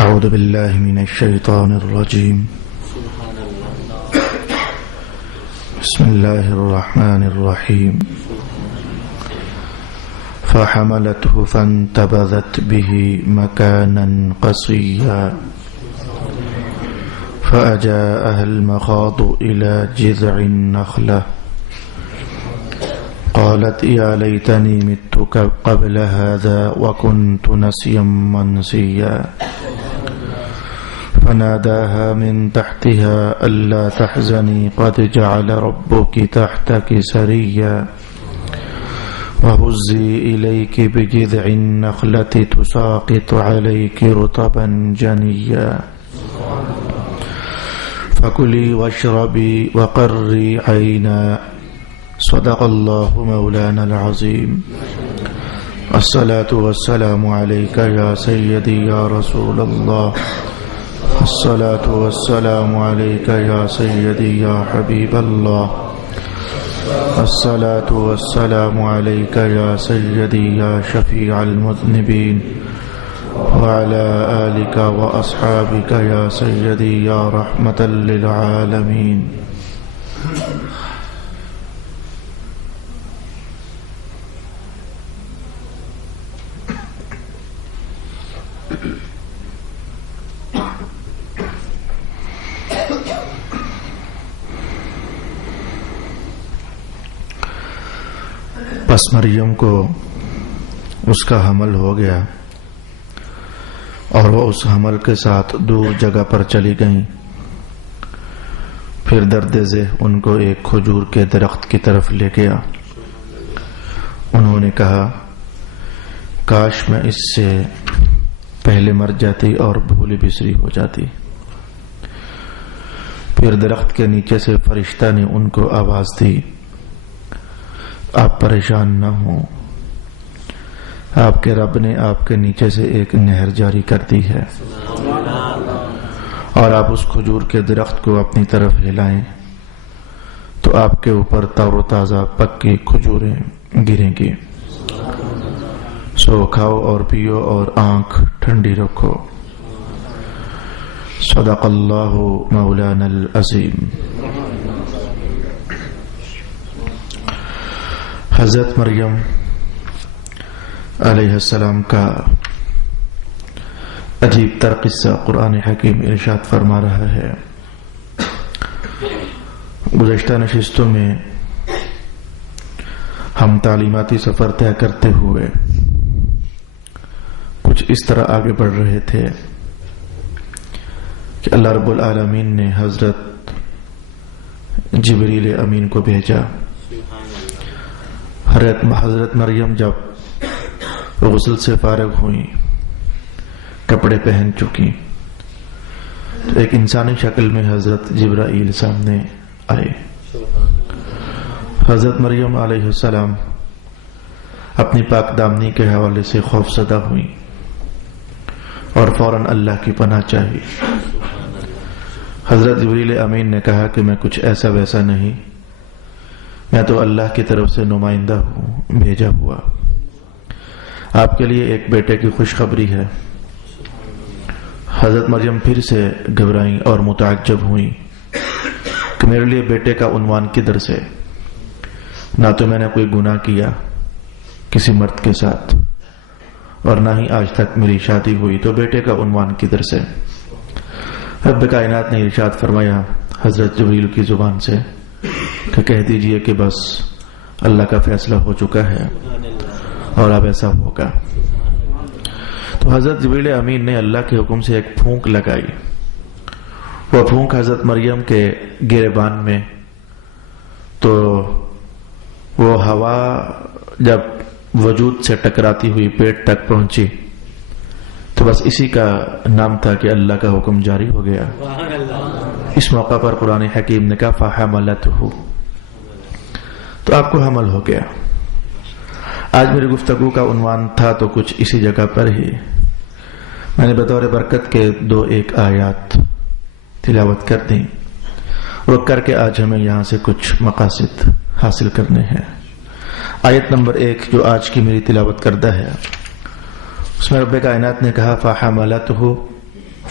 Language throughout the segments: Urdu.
أعوذ بالله من الشيطان الرجيم. بسم الله الرحمن الرحيم. فحملته فانتبذت به مكانا قصيا فأجاءها المخاض إلى جذع النخلة قالت يا ليتني مت قبل هذا وكنت نسيا منسيا فناداها من تحتها ألا تحزني قد جعل ربك تحتك سريا وهزي إليك بجذع النخلة تساقط عليك رطبا جنيا فكلي واشربي وقري عينا صدق الله مولانا العظيم. الصلاة والسلام عليك يا سيدي يا رسول الله. الصلاة والسلام عليك يا سيدي يا حبيب الله. الصلاة والسلام عليك يا سيدي يا شفيع المذنبين وعلى آلك وأصحابك يا سيدي يا رحمة للعالمين. پس مریم کو اس کا حمل ہو گیا اور وہ اس حمل کے ساتھ دور جگہ پر چلی گئیں. پھر درد ذہ ان کو ایک کھجور کے درخت کی طرف لے گیا. انہوں نے کہا کاش میں اس سے پہلے مر جاتی اور بھولی بسری ہو جاتی. پھر درخت کے نیچے سے فرشتہ نے ان کو آواز دی آپ پریشان نہ ہوں، آپ کے رب نے آپ کے نیچے سے ایک نہر جاری کر دی ہے اور آپ اس کھجور کے درخت کو اپنی طرف ہلائیں تو آپ کے اوپر تر و تازہ پکی کھجوریں گریں گی. سو کھاؤ اور پیو اور آنکھ ٹھنڈی رکھو. صدق اللہ مولانا العظیم. حضرت مریم علیہ السلام کا عجیب تر قصہ قرآن حکیم ارشاد فرما رہا ہے. گزشتہ نشستوں میں ہم تعلیماتی سفر طے کرتے ہوئے کچھ اس طرح آگے بڑھ رہے تھے کہ اللہ رب العالمین نے حضرت جبریل امین کو بھیجا. حضرت مریم جب غسل سے فارغ ہوئیں، کپڑے پہن چکی، تو ایک انسانی شکل میں حضرت جبرائیل سامنے آئے. حضرت مریم علیہ السلام اپنی پاک دامنی کے حوالے سے خوف زدہ ہوئیں اور فوراً اللہ کی پناہ چاہی. حضرت جبریل امین نے کہا کہ میں کچھ ایسا ویسا نہیں، میں تو اللہ کی طرف سے نمائندہ ہوں، بھیجا ہوا. آپ کے لیے ایک بیٹے کی خوشخبری ہے. حضرت مریم پھر سے گھبرائیں اور متعجب ہوئیں کہ میرے لیے بیٹے کا عنوان کدھر سے؟ نہ تو میں نے کوئی گناہ کیا کسی مرد کے ساتھ اور نہ ہی آج تک میری شادی ہوئی، تو بیٹے کا عنوان کدھر سے؟ رب کائنات نے ارشاد فرمایا حضرت جبریل کی زبان سے کہ کہہ دیجئے کہ بس اللہ کا فیصلہ ہو چکا ہے اور اب ایسا ہوگا. تو حضرت جبریل امین نے اللہ کے حکم سے ایک پھونک لگائی. وہ پھونک حضرت مریم کے گریبان میں، تو وہ ہوا جب وجود سے ٹکراتی ہوئی پیٹ تک پہنچی تو بس اسی کا نام تھا کہ اللہ کا حکم جاری ہو گیا. اس موقع پر قرآن حکیم نے کہا فحملتہ، تو آپ کو حمل ہو گیا. آج میری گفتگو کا عنوان تھا تو کچھ اسی جگہ پر ہی میں نے بطور برکت کے 2-1 آیات تلاوت کر دیں، رک کر کے آج ہمیں یہاں سے کچھ مقاصد حاصل کرنے ہیں. آیت نمبر 1 جو آج کی میری تلاوت کردہ ہے، اس میں رب کائنات نے کہا فحملتہ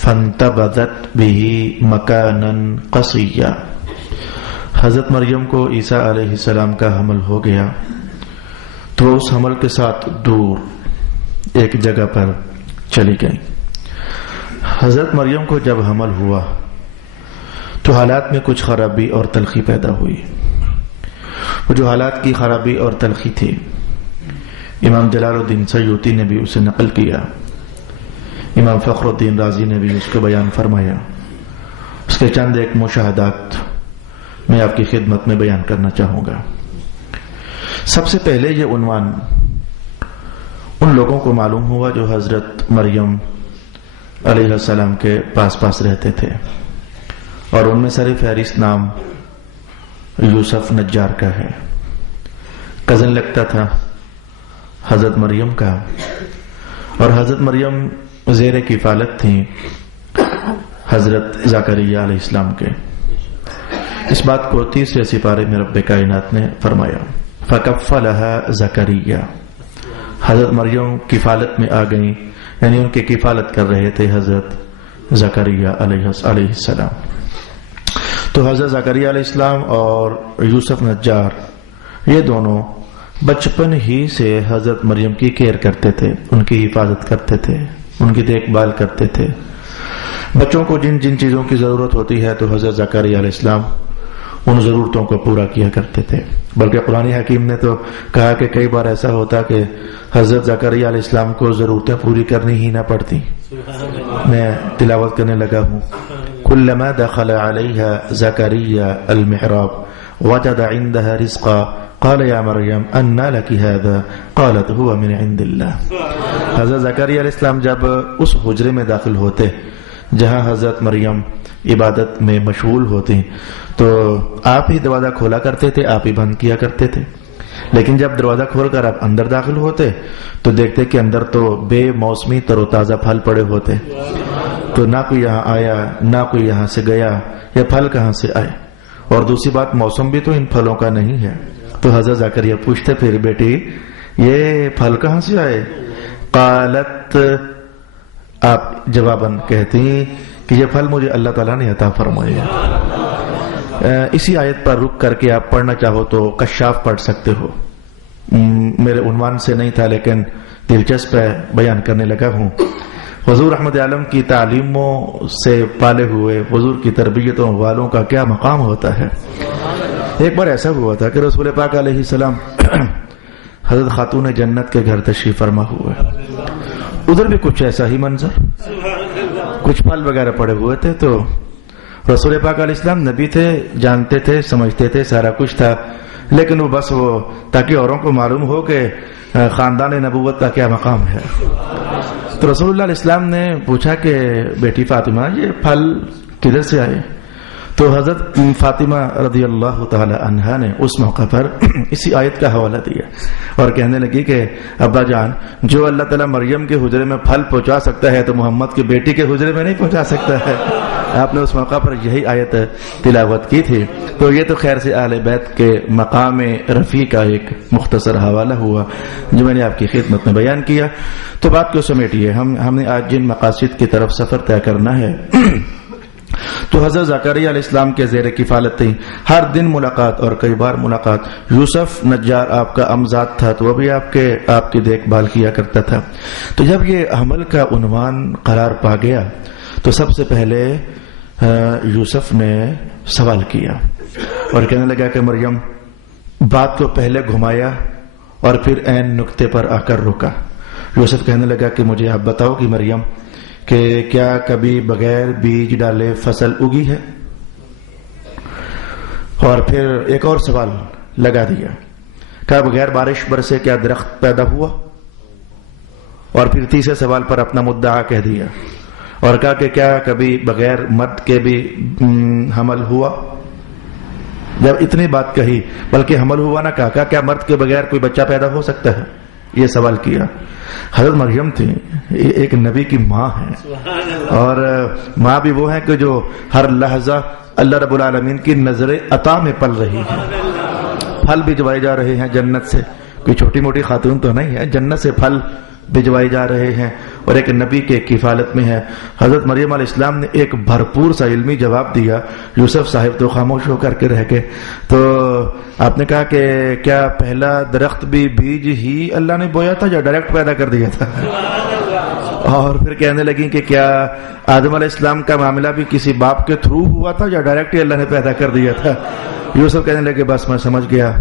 فانتبذت به مکانا قصیا، حضرت مریم کو عیسیٰ علیہ السلام کا حمل ہو گیا تو اس حمل کے ساتھ دور ایک جگہ پر چلی گئی۔ حضرت مریم کو جب حمل ہوا تو حالات میں کچھ خرابی اور تلخی پیدا ہوئی۔ وہ جو حالات کی خرابی اور تلخی تھی امام جلال الدین سیوطی نے بھی اسے نقل کیا، امام فخر الدین رازی نے بھی اس کو بیان فرمایا۔ اس کے چند ایک مشاہدات میں آپ کی خدمت میں بیان کرنا چاہوں گا۔ سب سے پہلے یہ عنوان ان لوگوں کو معلوم ہوا جو حضرت مریم علیہ السلام کے پاس رہتے تھے، اور ان میں سر فہرست نام یوسف نجار کا ہے، کزن لگتا تھا حضرت مریم کا، اور حضرت مریم زیر کفالت تھیں حضرت زکریہ علیہ السلام کے۔ اس بات کو 30 سپارے میں رب کائنات نے فرمایا، فکفلها زکریا، حضرت مریم کفالت میں آ گئیں، یعنی ان کی کفالت کر رہے تھے حضرت زکریہ علیہ السلام۔ تو حضرت زکریہ علیہ السلام اور یوسف نجار یہ دونوں بچپن ہی سے حضرت مریم کی کیئر کرتے تھے، ان کی حفاظت کرتے تھے، ان کی دیکھ بھال کرتے تھے۔ بچوں کو جن جن چیزوں کی ضرورت ہوتی ہے تو حضرت زکریہ علیہ السلام ان ضرورتوں کو پورا کیا کرتے تھے۔ بلکہ قرآن حکیم نے تو کہا کہ کئی بار ایسا ہوتا کہ حضرت زکریہ علیہ السلام کو ضرورتیں پوری کرنی ہی نہ پڑتی۔ میں تلاوت کرنے لگا ہوں، کلما دخل علیہا زکریا المحراب وجد عندها رزقا قال یا مریم انا لک هذا قالت هو من عند اللہ۔ حضرت زکریا علیہ السلام جب اس حجرے میں داخل ہوتے جہاں حضرت مریم عبادت میں مشغول ہوتے تو آپ ہی دروازہ کھولا کرتے تھے، آپ ہی بند کیا کرتے تھے، لیکن جب دروازہ کھول کر آپ اندر داخل ہوتے تو دیکھتے کہ اندر تو بے موسمی تر و تازہ پھل پڑے ہوتے، تو نہ کوئی یہاں آیا نہ کوئی یہاں سے گیا، یہ پھل کہاں سے آئے؟ اور دوسری بات موسم بھی تو ان پھلوں کا نہیں ہے۔ تو حضرت زکریا پوچھتے پھر بیٹی یہ پھل کہاں سے آئے؟ قالت، آپ جواباً کہتی کہ یہ پھل مجھے اللہ تعالیٰ نے عطا فرمائے۔ اسی آیت پر رک کر کے آپ پڑھنا چاہو تو کشاف پڑھ سکتے ہو، میرے عنوان سے نہیں تھا لیکن دلچسپ ہے، بیان کرنے لگا ہوں۔ حضور رحمت عالم کی تعلیموں سے پالے ہوئے، حضور کی تربیتوں والوں کا کیا مقام ہوتا ہے۔ ایک بار ایسا ہوا تھا کہ رسول پاک علیہ السلام حضرت خاتون جنت کے گھر تشریف فرما ہوئے، ادھر بھی کچھ ایسا ہی منظر، کچھ پھل وغیرہ پڑے ہوئے تھے۔ تو رسول پاک علیہ السلام نبی تھے، جانتے تھے، سمجھتے تھے، سارا کچھ تھا، لیکن وہ بس وہ تاکہ اوروں کو معلوم ہو کہ خاندان نبوت کا کیا مقام ہے۔ تو رسول اللہ علیہ السلام نے پوچھا کہ بیٹی فاطمہ یہ پھل کدھر سے آئے؟ تو حضرت فاطمہ رضی اللہ تعالی عنہا نے اس موقع پر اسی آیت کا حوالہ دیا اور کہنے لگی کہ ابا جان، جو اللہ تعالیٰ مریم کے حجرے میں پھل پہنچا سکتا ہے تو محمد کی بیٹی کے حجرے میں نہیں پہنچا سکتا ہے۔ آپ نے اس موقع پر یہی آیت تلاوت کی تھی۔ تو یہ تو خیر سے اہل بیت کے مقام رفیع کا ایک مختصر حوالہ ہوا جو میں نے آپ کی خدمت میں بیان کیا۔ تو بات کو سمیٹیے، ہم نے آج جن مقاصد کی طرف سفر طے کرنا ہے تو حضرت زکریا علیہ السلام کے زیر کفالت تھی، ہر دن ملاقات اور کئی بار ملاقات۔ یوسف نجار آپ کا امزاد تھا تو وہ بھی آپ کی دیکھ بھال کیا کرتا تھا۔ تو جب یہ حمل کا عنوان قرار پا گیا تو سب سے پہلے یوسف نے سوال کیا اور کہنے لگا کہ مریم، بات کو پہلے گھمایا اور پھر عین نقطے پر آ کر رکا۔ یوسف کہنے لگا کہ مجھے آپ بتاؤ کہ مریم کہ کیا کبھی بغیر بیج ڈالے فصل اگی ہے؟ اور پھر ایک اور سوال لگا دیا، کیا بغیر بارش برسے کیا درخت پیدا ہوا؟ اور پھر تیسرے سوال پر اپنا مدعا کہہ دیا اور کہا کہ کیا کبھی بغیر مرد کے بھی حمل ہوا؟ جب اتنی بات کہی، بلکہ حمل ہوا نہ کہا، کیا مرد کے بغیر کوئی بچہ پیدا ہو سکتا ہے؟ یہ سوال کیا۔ حضرت مریم تھی، ایک نبی کی ماں ہے، اور ماں بھی وہ ہے کہ جو ہر لحظہ اللہ رب العالمین کی نظر عطا میں پل رہی ہے۔ پھل بھجوائے جا رہے ہیں جنت سے، کوئی چھوٹی موٹی خاتون تو نہیں ہے، جنت سے پھل بھجوائے جا رہے ہیں اور ایک نبی کے کفالت میں ہے۔ حضرت مریم علیہ السلام نے ایک بھرپور سا علمی جواب دیا، یوسف صاحب تو خاموش ہو کر کے رہ گئے۔ تو آپ نے کہا کہ کیا پہلا درخت بھی بیج ہی اللہ نے بویا تھا یا ڈائریکٹ پیدا کر دیا تھا؟ اور پھر کہنے لگی کہ کیا آدم علیہ السلام کا معاملہ بھی کسی باپ کے تھرو ہوا تھا یا ڈائریکٹ ہی اللہ نے پیدا کر دیا تھا؟ یوسف کہنے لگے بس میں سمجھ گیا،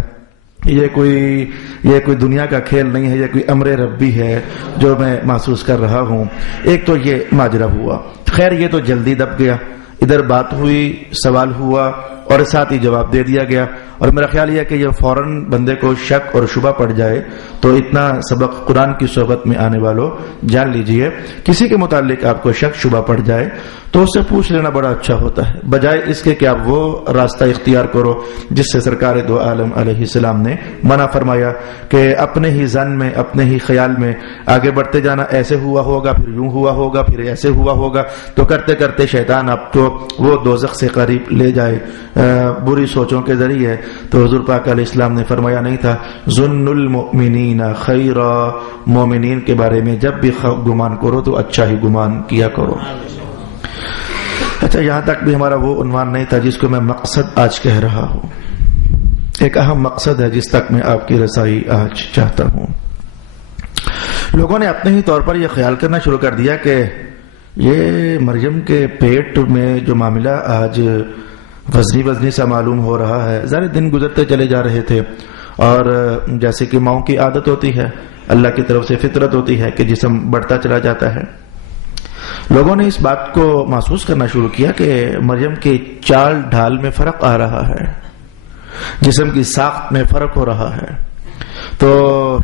یہ کوئی دنیا کا کھیل نہیں ہے، یہ کوئی امر ربی ہے جو میں محسوس کر رہا ہوں۔ ایک تو یہ ماجرا ہوا، خیر یہ تو جلدی دب گیا، ادھر بات ہوئی، سوال ہوا اور ساتھ ہی جواب دے دیا گیا۔ اور میرا خیال یہ ہے کہ یہ فوراً بندے کو شک اور شبہ پڑ جائے تو اتنا سبق قرآن کی صحبت میں آنے والوں جان لیجئے، کسی کے متعلق آپ کو شک شبہ پڑ جائے تو اس سے پوچھ لینا بڑا اچھا ہوتا ہے، بجائے اس کے کہ آپ وہ راستہ اختیار کرو جس سے سرکار دو عالم علیہ السلام نے منع فرمایا کہ اپنے ہی ذن میں، اپنے ہی خیال میں آگے بڑھتے جانا، ایسے ہوا ہوگا، پھر یوں ہوا ہوگا، پھر ایسے ہوا ہوگا، تو کرتے کرتے شیطان آپ کو وہ دوزخ سے قریب لے جائے بری سوچوں کے ذریعے۔ تو حضور پاک علیہ السلام نے فرمایا نہیں تھا ظن المؤمنین خیرا، مومنین کے بارے میں جب بھی گمان کرو تو اچھا ہی گمان کیا کرو۔ اچھا، یہاں تک بھی ہمارا وہ عنوان نہیں تھا جس کو میں مقصد آج کہہ رہا ہوں، ایک اہم مقصد ہے جس تک میں آپ کی رسائی آج چاہتا ہوں۔ لوگوں نے اپنے ہی طور پر یہ خیال کرنا شروع کر دیا کہ یہ مریم کے پیٹ میں جو معاملہ آج وزنی سا معلوم ہو رہا ہے، ظاہر دن گزرتے چلے جا رہے تھے، اور جیسے کہ ماؤں کی عادت ہوتی ہے، اللہ کی طرف سے فطرت ہوتی ہے کہ جسم بڑھتا چلا جاتا ہے، لوگوں نے اس بات کو محسوس کرنا شروع کیا کہ مریم کے چال ڈھال میں فرق آ رہا ہے، جسم کی ساخت میں فرق ہو رہا ہے۔ تو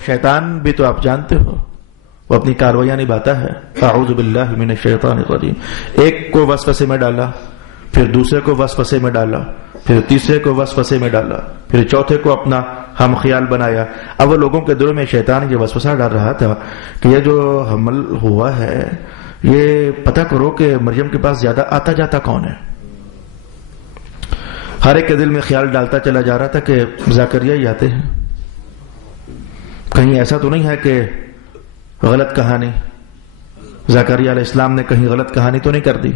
شیطان بھی تو آپ جانتے ہو وہ اپنی کاروائیاں نبھاتا ہے، اعوذ باللہ من الشیطان الرجیم، ایک کو وسوسے میں ڈالا، پھر دوسرے کو وسوسے میں ڈالا، پھر تیسرے کو وسوسے میں ڈالا، پھر چوتھے کو اپنا ہم خیال بنایا۔ اب وہ لوگوں کے دلوں میں شیطان یہ وسوسہ ڈال رہا تھا کہ یہ جو حمل ہوا ہے یہ پتہ کرو کہ مریم کے پاس زیادہ آتا جاتا کون ہے۔ ہر ایک کے دل میں خیال ڈالتا چلا جا رہا تھا کہ زکریا ہی آتے ہیں، کہیں ایسا تو نہیں ہے کہ غلط کہانی، زکریا علیہ السلام نے کہیں غلط کہانی تو نہیں کر دی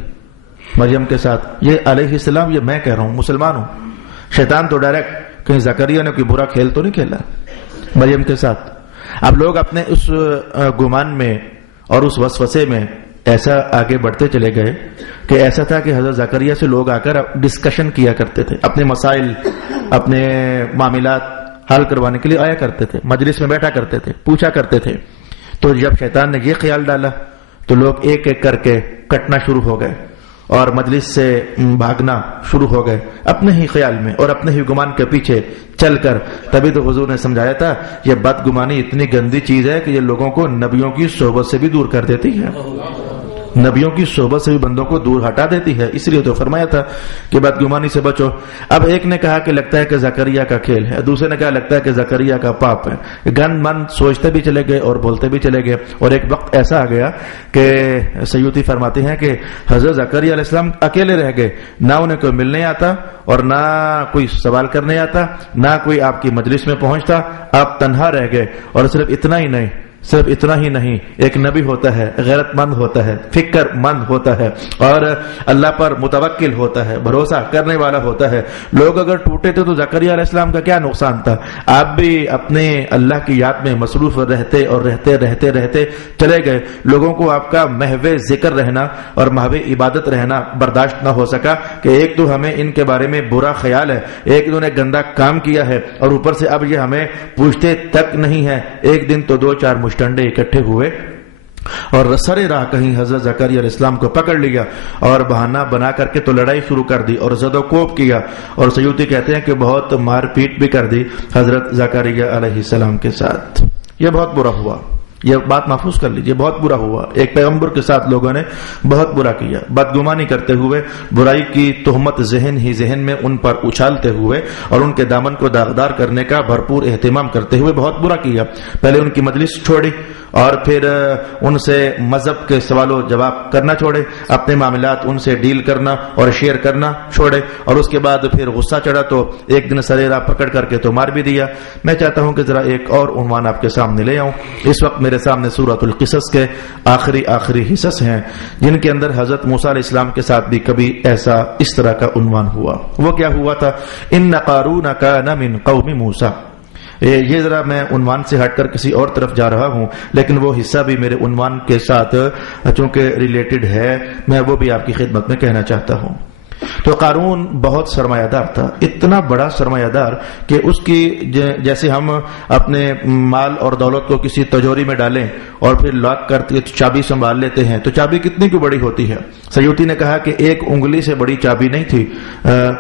مریم کے ساتھ۔ یہ علیہ السلام، یہ میں کہہ رہا ہوں، مسلمان ہوں، شیطان تو ڈائریکٹ کہیں زکریا نے کوئی برا کھیل تو نہیں کھیلا مریم کے ساتھ۔ اب لوگ اپنے اس گمان میں اور اس وسوسے میں ایسا آگے بڑھتے چلے گئے کہ ایسا تھا کہ حضرت زکریا سے لوگ آ کر ڈسکشن کیا کرتے تھے، اپنے مسائل، اپنے معاملات حل کروانے کے لیے آیا کرتے تھے، مجلس میں بیٹھا کرتے تھے، پوچھا کرتے تھے۔ تو جب شیطان نے یہ خیال ڈالا تو لوگ ایک ایک کر کے کٹنا شروع ہو گئے اور مجلس سے بھاگنا شروع ہو گئے اپنے ہی خیال میں اور اپنے ہی گمان کے پیچھے چل کر۔ تبھی تو حضور نے سمجھایا تھا یہ بدگمانی اتنی گندی چیز ہے کہ یہ لوگوں کو نبیوں کی صحبت سے بھی دور کر دیتی ہے، نبیوں کی صحبت سے بھی بندوں کو دور ہٹا دیتی ہے، اس لیے تو فرمایا تھا کہ بدگمانی سے بچو۔ اب ایک نے کہا کہ لگتا ہے کہ زکریا کا کھیل ہے، دوسرے نے کہا لگتا ہے کہ زکریا کا پاپ ہے، گن من سوچتے بھی چلے گئے اور بولتے بھی چلے گئے۔ اور ایک وقت ایسا آ گیا کہ سیوطی فرماتے ہیں کہ حضرت زکریا علیہ السلام اکیلے رہ گئے، نہ انہیں کوئی ملنے آتا اور نہ کوئی سوال کرنے آتا، نہ کوئی آپ کی مجلس میں پہنچتا، آپ تنہا رہ گئے۔ اور صرف اتنا ہی نہیں، ایک نبی ہوتا ہے، غیرت مند ہوتا ہے، فکر مند ہوتا ہے اور اللہ پر متوکل ہوتا ہے، بھروسہ کرنے والا ہوتا ہے۔ لوگ اگر ٹوٹے تھے تو زکریا علیہ السلام کا کیا نقصان تھا؟ آپ بھی اپنے اللہ کی یاد میں مصروف رہتے اور رہتے چلے گئے، لوگوں کو آپ کا محو ذکر رہنا اور محو عبادت رہنا برداشت نہ ہو سکا کہ ایک تو ہمیں ان کے بارے میں برا خیال ہے، ایک انہوں نے گندا کام کیا ہے اور اوپر سے اب یہ ہمیں پوچھتے تک نہیں ہے۔ ایک دن تو 2-4 مشٹنڈے اکٹھے ہوئے اور سرے راہ کہیں حضرت زکریا علیہ السلام کو پکڑ لیا اور بہانہ بنا کر کے تو لڑائی شروع کر دی اور زد و کوب کیا، اور سیوطی کہتے ہیں کہ بہت مار پیٹ بھی کر دی حضرت زکریا علیہ السلام کے ساتھ۔ یہ بہت برا ہوا، یہ بات محفوظ کر لیجئے، بہت برا ہوا۔ ایک پیغمبر کے ساتھ لوگوں نے بہت برا کیا، بدگمانی کرتے ہوئے، برائی کی تہمت ذہن میں ان پر اچھالتے ہوئے اور ان کے دامن کو داغدار کرنے کا بھرپور اہتمام کرتے ہوئے بہت برا کیا۔ پہلے ان کی مجلس چھوڑی اور پھر ان سے مذہب کے سوال و جواب کرنا چھوڑے، اپنے معاملات ان سے ڈیل کرنا اور شیئر کرنا چھوڑے، اور اس کے بعد پھر غصہ چڑھا تو ایک دن سریرا پکڑ کر کے تو مار بھی دیا۔ میں چاہتا ہوں کہ ذرا ایک اور عنوان آپ کے سامنے لے آؤں۔ اس وقت میرے سامنے سورۃ القصص کے آخری حصص ہیں جن کے اندر حضرت موسیٰ علیہ السلام کے ساتھ بھی کبھی ایسا اس طرح کا عنوان ہوا. وہ کیا ہوا تھا؟ ان قارون کان من قوم موسیٰ. یہ ذرا میں عنوان سے ہٹ کر کسی اور طرف جا رہا ہوں، لیکن وہ حصہ بھی میرے عنوان کے ساتھ چونکہ ریلیٹڈ ہے، میں وہ بھی آپ کی خدمت میں کہنا چاہتا ہوں. تو قارون بہت سرمایہ دار تھا، اتنا بڑا سرمایہ دار کہ اس کی جیسے ہم اپنے مال اور دولت کو کسی تجوری میں ڈالیں اور پھر لاک کر کے چابی سنبھال لیتے ہیں تو چابی کتنی کی بڑی ہوتی ہے. سیوطی نے کہا کہ ایک انگلی سے بڑی چابی نہیں تھی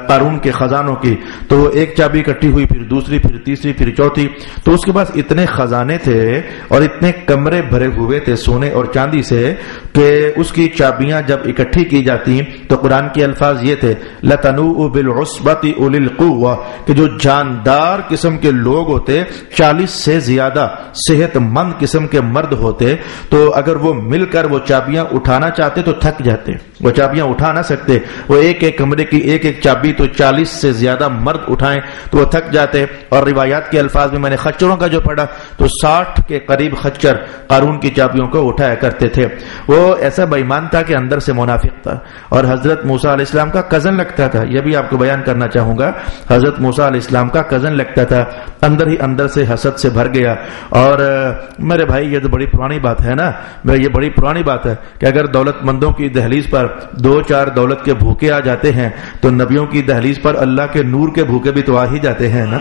قارون کے خزانوں کی، تو ایک چابی کٹی ہوئی، پھر دوسری، پھر تیسری، پھر چوتھی. تو اس کے پاس اتنے خزانے تھے اور اتنے کمرے بھرے ہوئے تھے سونے اور چاندی سے کہ اس کی چابیاں جب اکٹھی کی جاتی تو قرآن کے الفاظ یہ تھے لَتَنُوءُ بِالْعُصْبَةِ أُولِي الْقُوَّةِ کہ جو جاندار قسم کے لوگ ہوتے، 40 سے زیادہ صحت مند قسم کے مرد ہوتے، تو اگر وہ مل کر وہ چابیاں اٹھانا چاہتے تو تھک جاتے، وہ چابیاں اٹھا نہ سکتے. وہ ایک ایک کمرے کی ایک ایک چابی تو 40 سے زیادہ مرد اٹھائیں تو وہ تھک جاتے. اور روایات کے الفاظ میں نے خچروں کا جو پڑھا تو 60 کے قریب خچر قارون کی چابیوں کو اٹھایا کرتے تھے. وہ ایسا بے ایمان تھا کہ اندر سے منافق تھا اور حضرت موسیٰ علیہ السلام کا کزن لگتا تھا. یہ بھی آپ کو بیان کرنا چاہوں گا، حضرت موسیٰ علیہ السلام کا کزن لگتا تھا. اندر ہی اندر سے حسد سے بھر گیا. اور میرے بھائی یہ تو بڑی پرانی بات ہے نا، یہ بڑی پرانی بات ہے کہ اگر دولت مندوں کی دہلیز پر 2-4 دولت کے بھوکے آ جاتے ہیں تو نبیوں کی دہلیز پر اللہ کے نور کے بھوکے بھی تو آ ہی جاتے ہیں نا،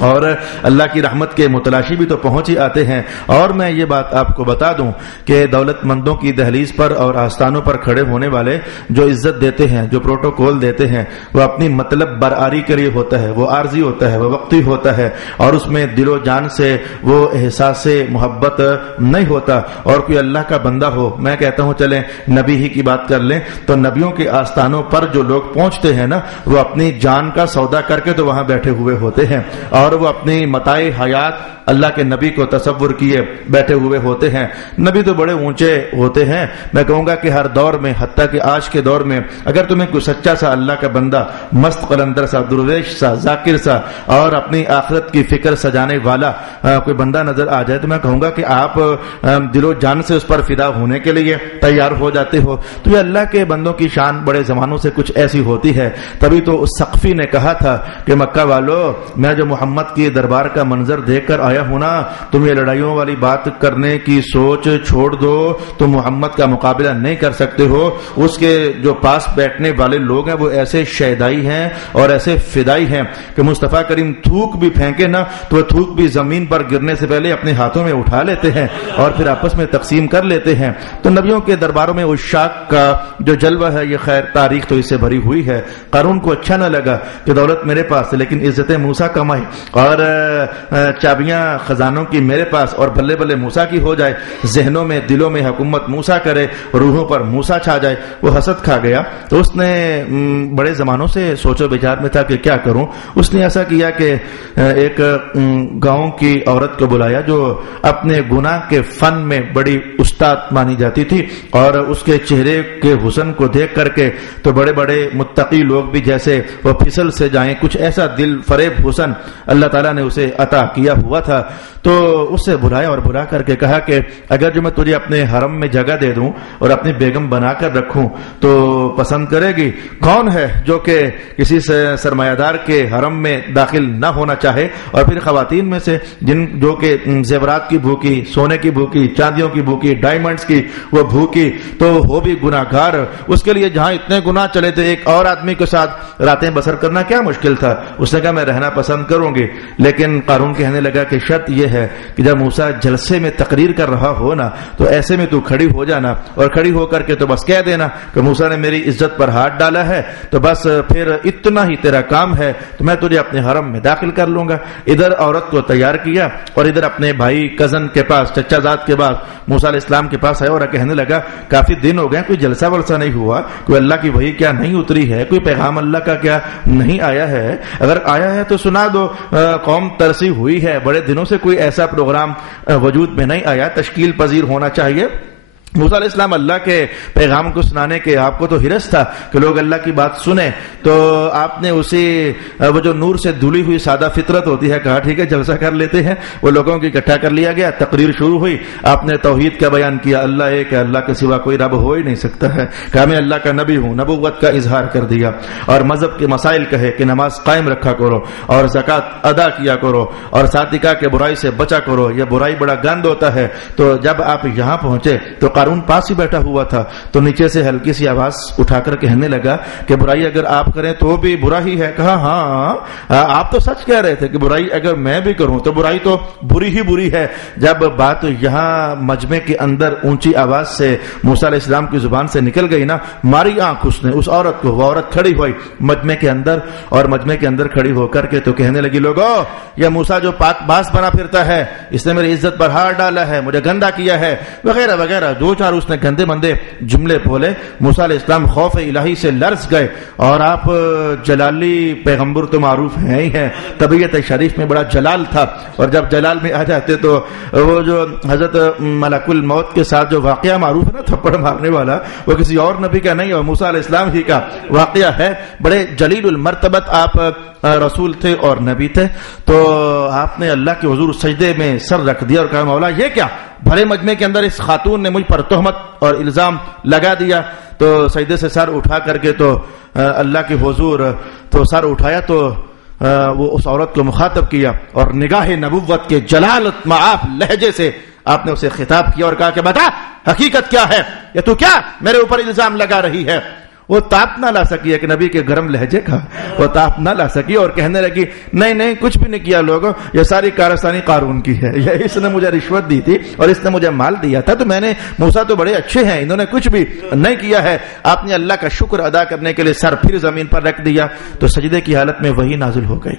اور اللہ کی رحمت کے متلاشی بھی تو پہنچ ہی آتے ہیں. اور میں یہ بات آپ کو بتا دوں کہ دولت مندوں کی دہلیز پر اور آستانوں پر کھڑے ہونے والے جو عزت دیتے ہیں، جو پروٹوکول دیتے ہیں، وہ اپنی مطلب برآری کے لیے ہوتا ہے، وہ عارضی ہوتا ہے، وہ وقتی ہوتا ہے، اور اس میں دل و جان سے وہ احساس محبت نہیں ہوتا. اور کوئی اللہ کا بندہ ہو، میں کہتا ہوں چلیں نبی ہی کی بات کر لیں، تو نبیوں کے آستانوں پر جو لوگ پہنچتے ہیں نا، وہ اپنی جان کا سودا کر کے تو وہاں بیٹھے ہوئے ہوتے ہیں، اور وہ اپنی متاع حیات اللہ کے نبی کو تصور کیے بیٹھے ہوئے ہوتے ہیں. نبی تو بڑے اونچے ہوتے ہیں، میں کہوں گا کہ ہر دور میں، حتیٰ کہ آج کے دور میں اگر تمہیں کوئی سچا سا اللہ کا بندہ، مست قلندر سا، درویش سا، ذاکر سا اور اپنی آخرت کی فکر سجانے والا کوئی بندہ نظر آ جائے تو میں کہوں گا کہ آپ دل و جان سے اس پر فدا ہونے کے لیے تیار ہو جاتے ہو. تو یہ اللہ کے بندوں کی شان بڑے زمانوں سے کچھ ایسی ہوتی ہے. تبھی تو اس سقفی نے کہا تھا کہ مکہ والو، میں جو محمد کی دربار کا منظر دیکھ کر آیا ہوں نا، تم یہ لڑائیوں والی بات کرنے کی سوچ چھوڑ دو، تم محمد کا مقابلہ نہیں کر سکتے ہو. اس کے جو پاس بیٹھنے والے لوگ ہیں وہ ایسے شیدائی ہیں اور ایسے فدائی ہیں کہ مصطفیٰ کریم تھوک بھی پھینکے نا تو وہ تھوک بھی زمین پر گرنے سے پہلے اپنے ہاتھوں میں اٹھا لیتے ہیں اور پھر آپس میں تقسیم کر لیتے ہیں. تو نبیوں کے درباروں میں عشاق کا جو جلوہ ہے، یہ خیر تاریخ تو اس سے بھری ہوئی ہے. قارون کو اچھا نہ لگا کہ دولت میرے پاس ہے لیکن عزت موسیٰ کمائی اور چابیاں خزانوں کی میرے پاس اور بلے بلے موسیٰ کی ہو جائے، ذہنوں میں دلوں میں حکومت موسیٰ کرے، روحوں پر موسیٰ چھا جائے. وہ حسد کھا گیا. تو اس نے بڑے زمانوں سے سوچ و بچار میں تھا کہ کیا کروں. اس نے ایسا کیا کہ ایک گاؤں کی عورت کو بلایا جو اپنے گناہ کے فن میں بڑی استاد مانی جاتی تھی، اور اس کے چہرے کے حسن کو دیکھ کر کے تو بڑے بڑے متقی لوگ بھی جیسے وہ پھسل سے جائیں. کچھ ایسا دل فریب حسن اللہ تعالیٰ نے اسے عطا کیا ہوا تھا. تو اسے بلایا اور بلا کر کے کہا کہ اگر جو میں تجھے اپنے حرم میں جگہ دے دوں اور اپنی بیگم بنا کر رکھوں تو پسند کرے گی؟ کون ہے جو کہ کسی سرمایہ دار کے حرم میں داخل نہ ہونا چاہے؟ اور پھر خواتین میں سے جو کہ زیورات کی بھوکی، سونے کی بھوکی، چاندیوں کی بھوکی، ڈائمنڈز کی وہ بھوکی، تو وہ بھی گناہ گار. اس کے لیے جہاں اتنے گناہ چلے تھے ایک اور آدمی کے ساتھ راتیں بسر کرنا کیا مشکل تھا. اس نے کہا میں رہنا پسند کروں گی. لیکن قارون کہنے لگا کہ شرط یہ ہے کہ جب موسیٰ جلسے میں تقریر کر رہا ہو نا تو ایسے میں تو کھڑی ہو جانا اور کھڑی ہو کر کے تو بس کہہ دینا کہ موسیٰ نے میری عزت پر ہاتھ ڈالا ہے تو بس پھر اتنا ہی تیرا کام ہے تو میں تجھے اپنے حرم میں داخل کر لوں گا. ادھر عورت کو تیار کیا اور ادھر اپنے بھائی کزن کے پاس، چچا زاد کے پاس موسیٰ علیہ السلام کے پاس آیا اور کہنے لگا کافی دن ہو گئے، کوئی جلسہ ورسہ نہیں ہوا، کوئی اللہ کی وحی کیا نہیں اتری ہے، کوئی پیغام اللہ کا کیا نہیں آیا ہے؟ اگر آیا ہے تو سنا دو. قوم ترسی ہوئی ہے، بڑے دنوں سے کوئی ایسا پروگرام وجود میں نہیں آیا، تشکیل پذیر ہونا چاہیے. موسیٰ علیہ السلام اللہ کے پیغام کو سنانے کے آپ کو تو ہرس تھا کہ لوگ اللہ کی بات سنیں، تو آپ نے اسی وہ جو نور سے دھلی ہوئی سادہ فطرت ہوتی ہے کہا ٹھیک ہے جلسہ کر لیتے ہیں، وہ لوگوں کی اکٹھا کر لیا گیا، تقریر شروع ہوئی، آپ نے توحید کا بیان کیا، اللہ ایک ہے، اللہ کے سوا کوئی رب ہو ہی نہیں سکتا ہے، کہا میں اللہ کا نبی ہوں، نبوت کا اظہار کر دیا، اور مذہب کے مسائل کہے کہ نماز قائم رکھا کرو اور زکوٰۃ ادا کیا کرو، اور ساتھ ہی کہا کہ برائی سے بچا کرو، یہ برائی بڑا گند ہوتا ہے۔ تو جب آپ یہاں پہنچے تو قارون پاس ہی بیٹھا ہوا تھا، تو نیچے سے ہلکی سی آواز اٹھا کر کہنے لگا کہ برائی اگر آپ کریں تو بھی برا ہی ہے۔ کہا ہاں آپ تو سچ کہہ رہے تھے کہ برائی اگر میں بھی کروں تو برائی تو بری ہی بری ہے۔ جب بات یہاں مجمع کے اندر اونچی آواز سے موسیٰ علیہ السلام کی زبان سے نکل گئی نا، ماری آنکھ اس نے اس عورت کو، وہ عورت کھڑی ہوئی مجمع کے اندر، اور مجمع کے اندر کھڑی ہو کر کے تو کہنے لگی لوگو یہ موسیٰ جو پاک باز بنا پھرتا ہے، اس نے میری عزت پر ہاتھ ڈالا ہے، مجھے گندا کیا ہے، وغیرہ وغیرہ جو چار اس نے گندے مندے جملے بولے۔ موسیٰ علیہ السلام خوف الہی سے لرز گئے، اور آپ جلالی پیغمبر تو معروف ہیں ہی ہیں، طبیعت شریف میں بڑا جلال تھا، اور جب جلال میں آ جاتے تو وہ جو حضرت ملک الموت کے ساتھ جو واقعہ معروف ہے نا تھپڑ مارنے والا، وہ کسی اور نبی کا نہیں اور موسیٰ علیہ السلام ہی کا واقعہ ہے۔ بڑے جلیل المرتبت آپ رسول تھے اور نبی تھے، تو آپ نے اللہ کے حضور سجدے میں سر رکھ دیا اور کہا مولا یہ کیا، بھرے مجمع کے اندر اس خاتون نے مجھ پر تہمت اور الزام لگا دیا۔ تو سجدے سے سر اٹھا کر کے تو اللہ کے حضور تو سر اٹھایا تو وہ اس عورت کو مخاطب کیا، اور نگاہ نبوت کے جلالت معاف لہجے سے آپ نے اسے خطاب کیا اور کہا کہ بتا حقیقت کیا ہے، یا تو کیا میرے اوپر الزام لگا رہی ہے۔ وہ تاپ نہ لا سکی ایک نبی کے گرم لہجے کا، وہ تاپ نہ لا سکی اور کہنے لگی نہیں کچھ بھی نہیں کیا لوگوں، یہ ساری کارستانی قارون کی ہے، یہ اس نے مجھے رشوت دی تھی اور اس نے مجھے مال دیا تھا، تو میں نے موسیٰ تو بڑے اچھے ہیں، انہوں نے کچھ بھی نہیں کیا ہے۔ آپ نے اللہ کا شکر ادا کرنے کے لیے سر پھر زمین پر رکھ دیا، تو سجدے کی حالت میں وہی نازل ہو گئی۔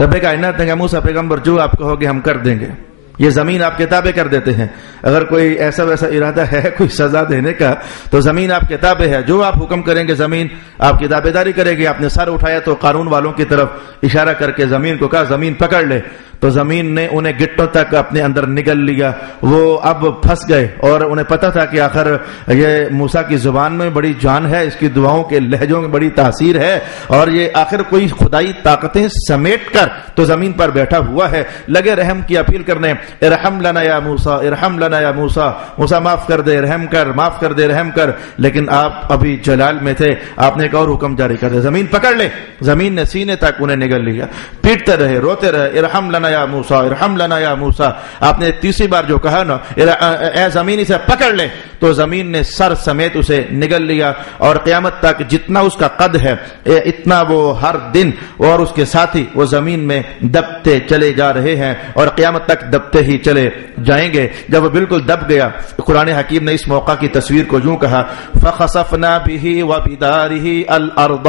رب کائنات نے کہا موسیٰ پیغمبر جو آپ کہو گے ہم کر دیں گے، یہ زمین آپ کتابیں کر دیتے ہیں، اگر کوئی ایسا ویسا ارادہ ہے کوئی سزا دینے کا تو زمین آپ کتابیں ہے، جو آپ حکم کریں گے زمین آپ کی تابعداری کرے گی۔ آپ نے سر اٹھایا تو قارون والوں کی طرف اشارہ کر کے زمین کو کہا زمین پکڑ لے، تو زمین نے انہیں گٹوں تک اپنے اندر نگل لیا، وہ اب پھنس گئے، اور انہیں پتا تھا کہ آخر یہ موسیٰ کی زبان میں بڑی جان ہے، اس کی دعاؤں کے لہجوں میں بڑی تاثیر ہے، اور یہ آخر کوئی خدائی طاقتیں سمیٹ کر تو زمین پر بیٹھا ہوا ہے، لگے رحم کی اپیل کرنے، ارحم لنا یا موسیٰ، ارحم لنا یا موسیٰ، موسیٰ معاف کر دے، رحم کر، معاف کر دے، رحم کر۔ لیکن آپ ابھی جلال میں تھے، آپ نے ایک اور حکم جاری کر دیا، زمین پکڑ لے۔ زمین نے سینے تک انہیں نگل لیا، پیٹتے رہے، روتے رہے، ارحم لنا یا موسیٰ، ارحم لنا یا موسیٰ۔ آپ نے تیسری بار جو کہا نا اے زمین اسے پکڑ لے، تو زمین نے سر سمیت اسے نگل لیا، اور قیامت تک جتنا اس کا قد ہے اتنا وہ ہر دن اور اس کے ساتھی وہ زمین میں دبتے چلے جا رہے ہیں، اور قیامت تک دبتے ہی چلے جائیں گے۔ جب وہ بالکل دب گیا، قرآن حکیم نے اس موقع کی تصویر کو یوں کہا فَخَسَفْنَا بِهِ وَبِدَارِهِ الْأَرْضَ،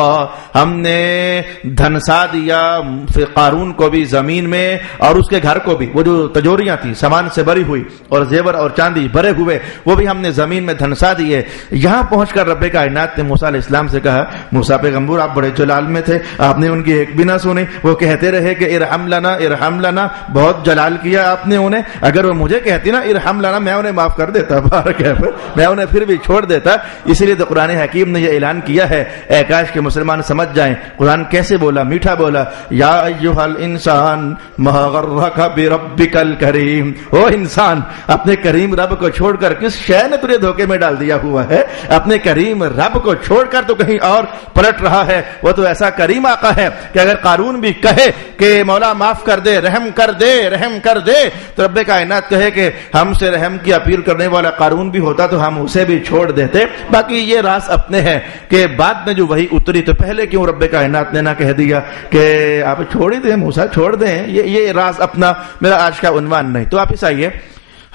ہم نے دھنسا دیا قارون کو بھی زمین میں اور اس کے گھر کو بھی، وہ جو تجوریاں تھیں سامان سے بھری ہوئی اور زیور اور چاندی بھرے ہوئے وہ بھی ہم نے زمین میں دھنسا دیے۔ یہاں پہنچ کر رب کائنات نے موسیٰ علیہ السلام سے کہا موسیٰ پیغمبر آپ بڑے جلال میں تھے، آپ نے ان کی ایک بھی نہ سنی، وہ کہتے رہے کہ ارحم لنا ارحم لنا، بہت جلال کیا آپ نے انہیں، اگر وہ مجھے کہتی نا ارحم لنا میں انہیں معاف کر دیتا، میں انہیں پھر بھی چھوڑ دیتا۔ اسی لیے تو قرآن حکیم نے یہ اعلان کیا ہے، اے کاش کے مسلمان سمجھ جائیں قرآن کیسے بولا، میٹھا بولا، یا ایھا الانسان ما غرک بربک الکریم، او انسان اپنے کریم رب کو چھوڑ کر کس شے نے تجھے دھوکے میں ڈال دیا ہوا ہے، اپنے کریم رب کو چھوڑ کر تو کہیں اور پلٹ رہا ہے۔ وہ تو ایسا کریم آقا ہے کہ اگر قارون بھی کہے کہ مولا معاف کر دے، رحم کر دے، رحم کر دے، تو رب کائنات کہے کہ ہم سے رحم کی اپیل کرنے والا قارون بھی ہوتا تو ہم اسے بھی چھوڑ دیتے۔ باقی یہ راز اپنے ہیں کہ بعد میں جو وہی اتری تو پہلے کیوں رب کائنات نے نہ کہہ دیا کہ آپ چھوڑ ہی دیں موسیٰ، چھوڑ دیں، یہ راز اپنا میرا آج کا عنوان نہیں۔ تو آپ اس آئیے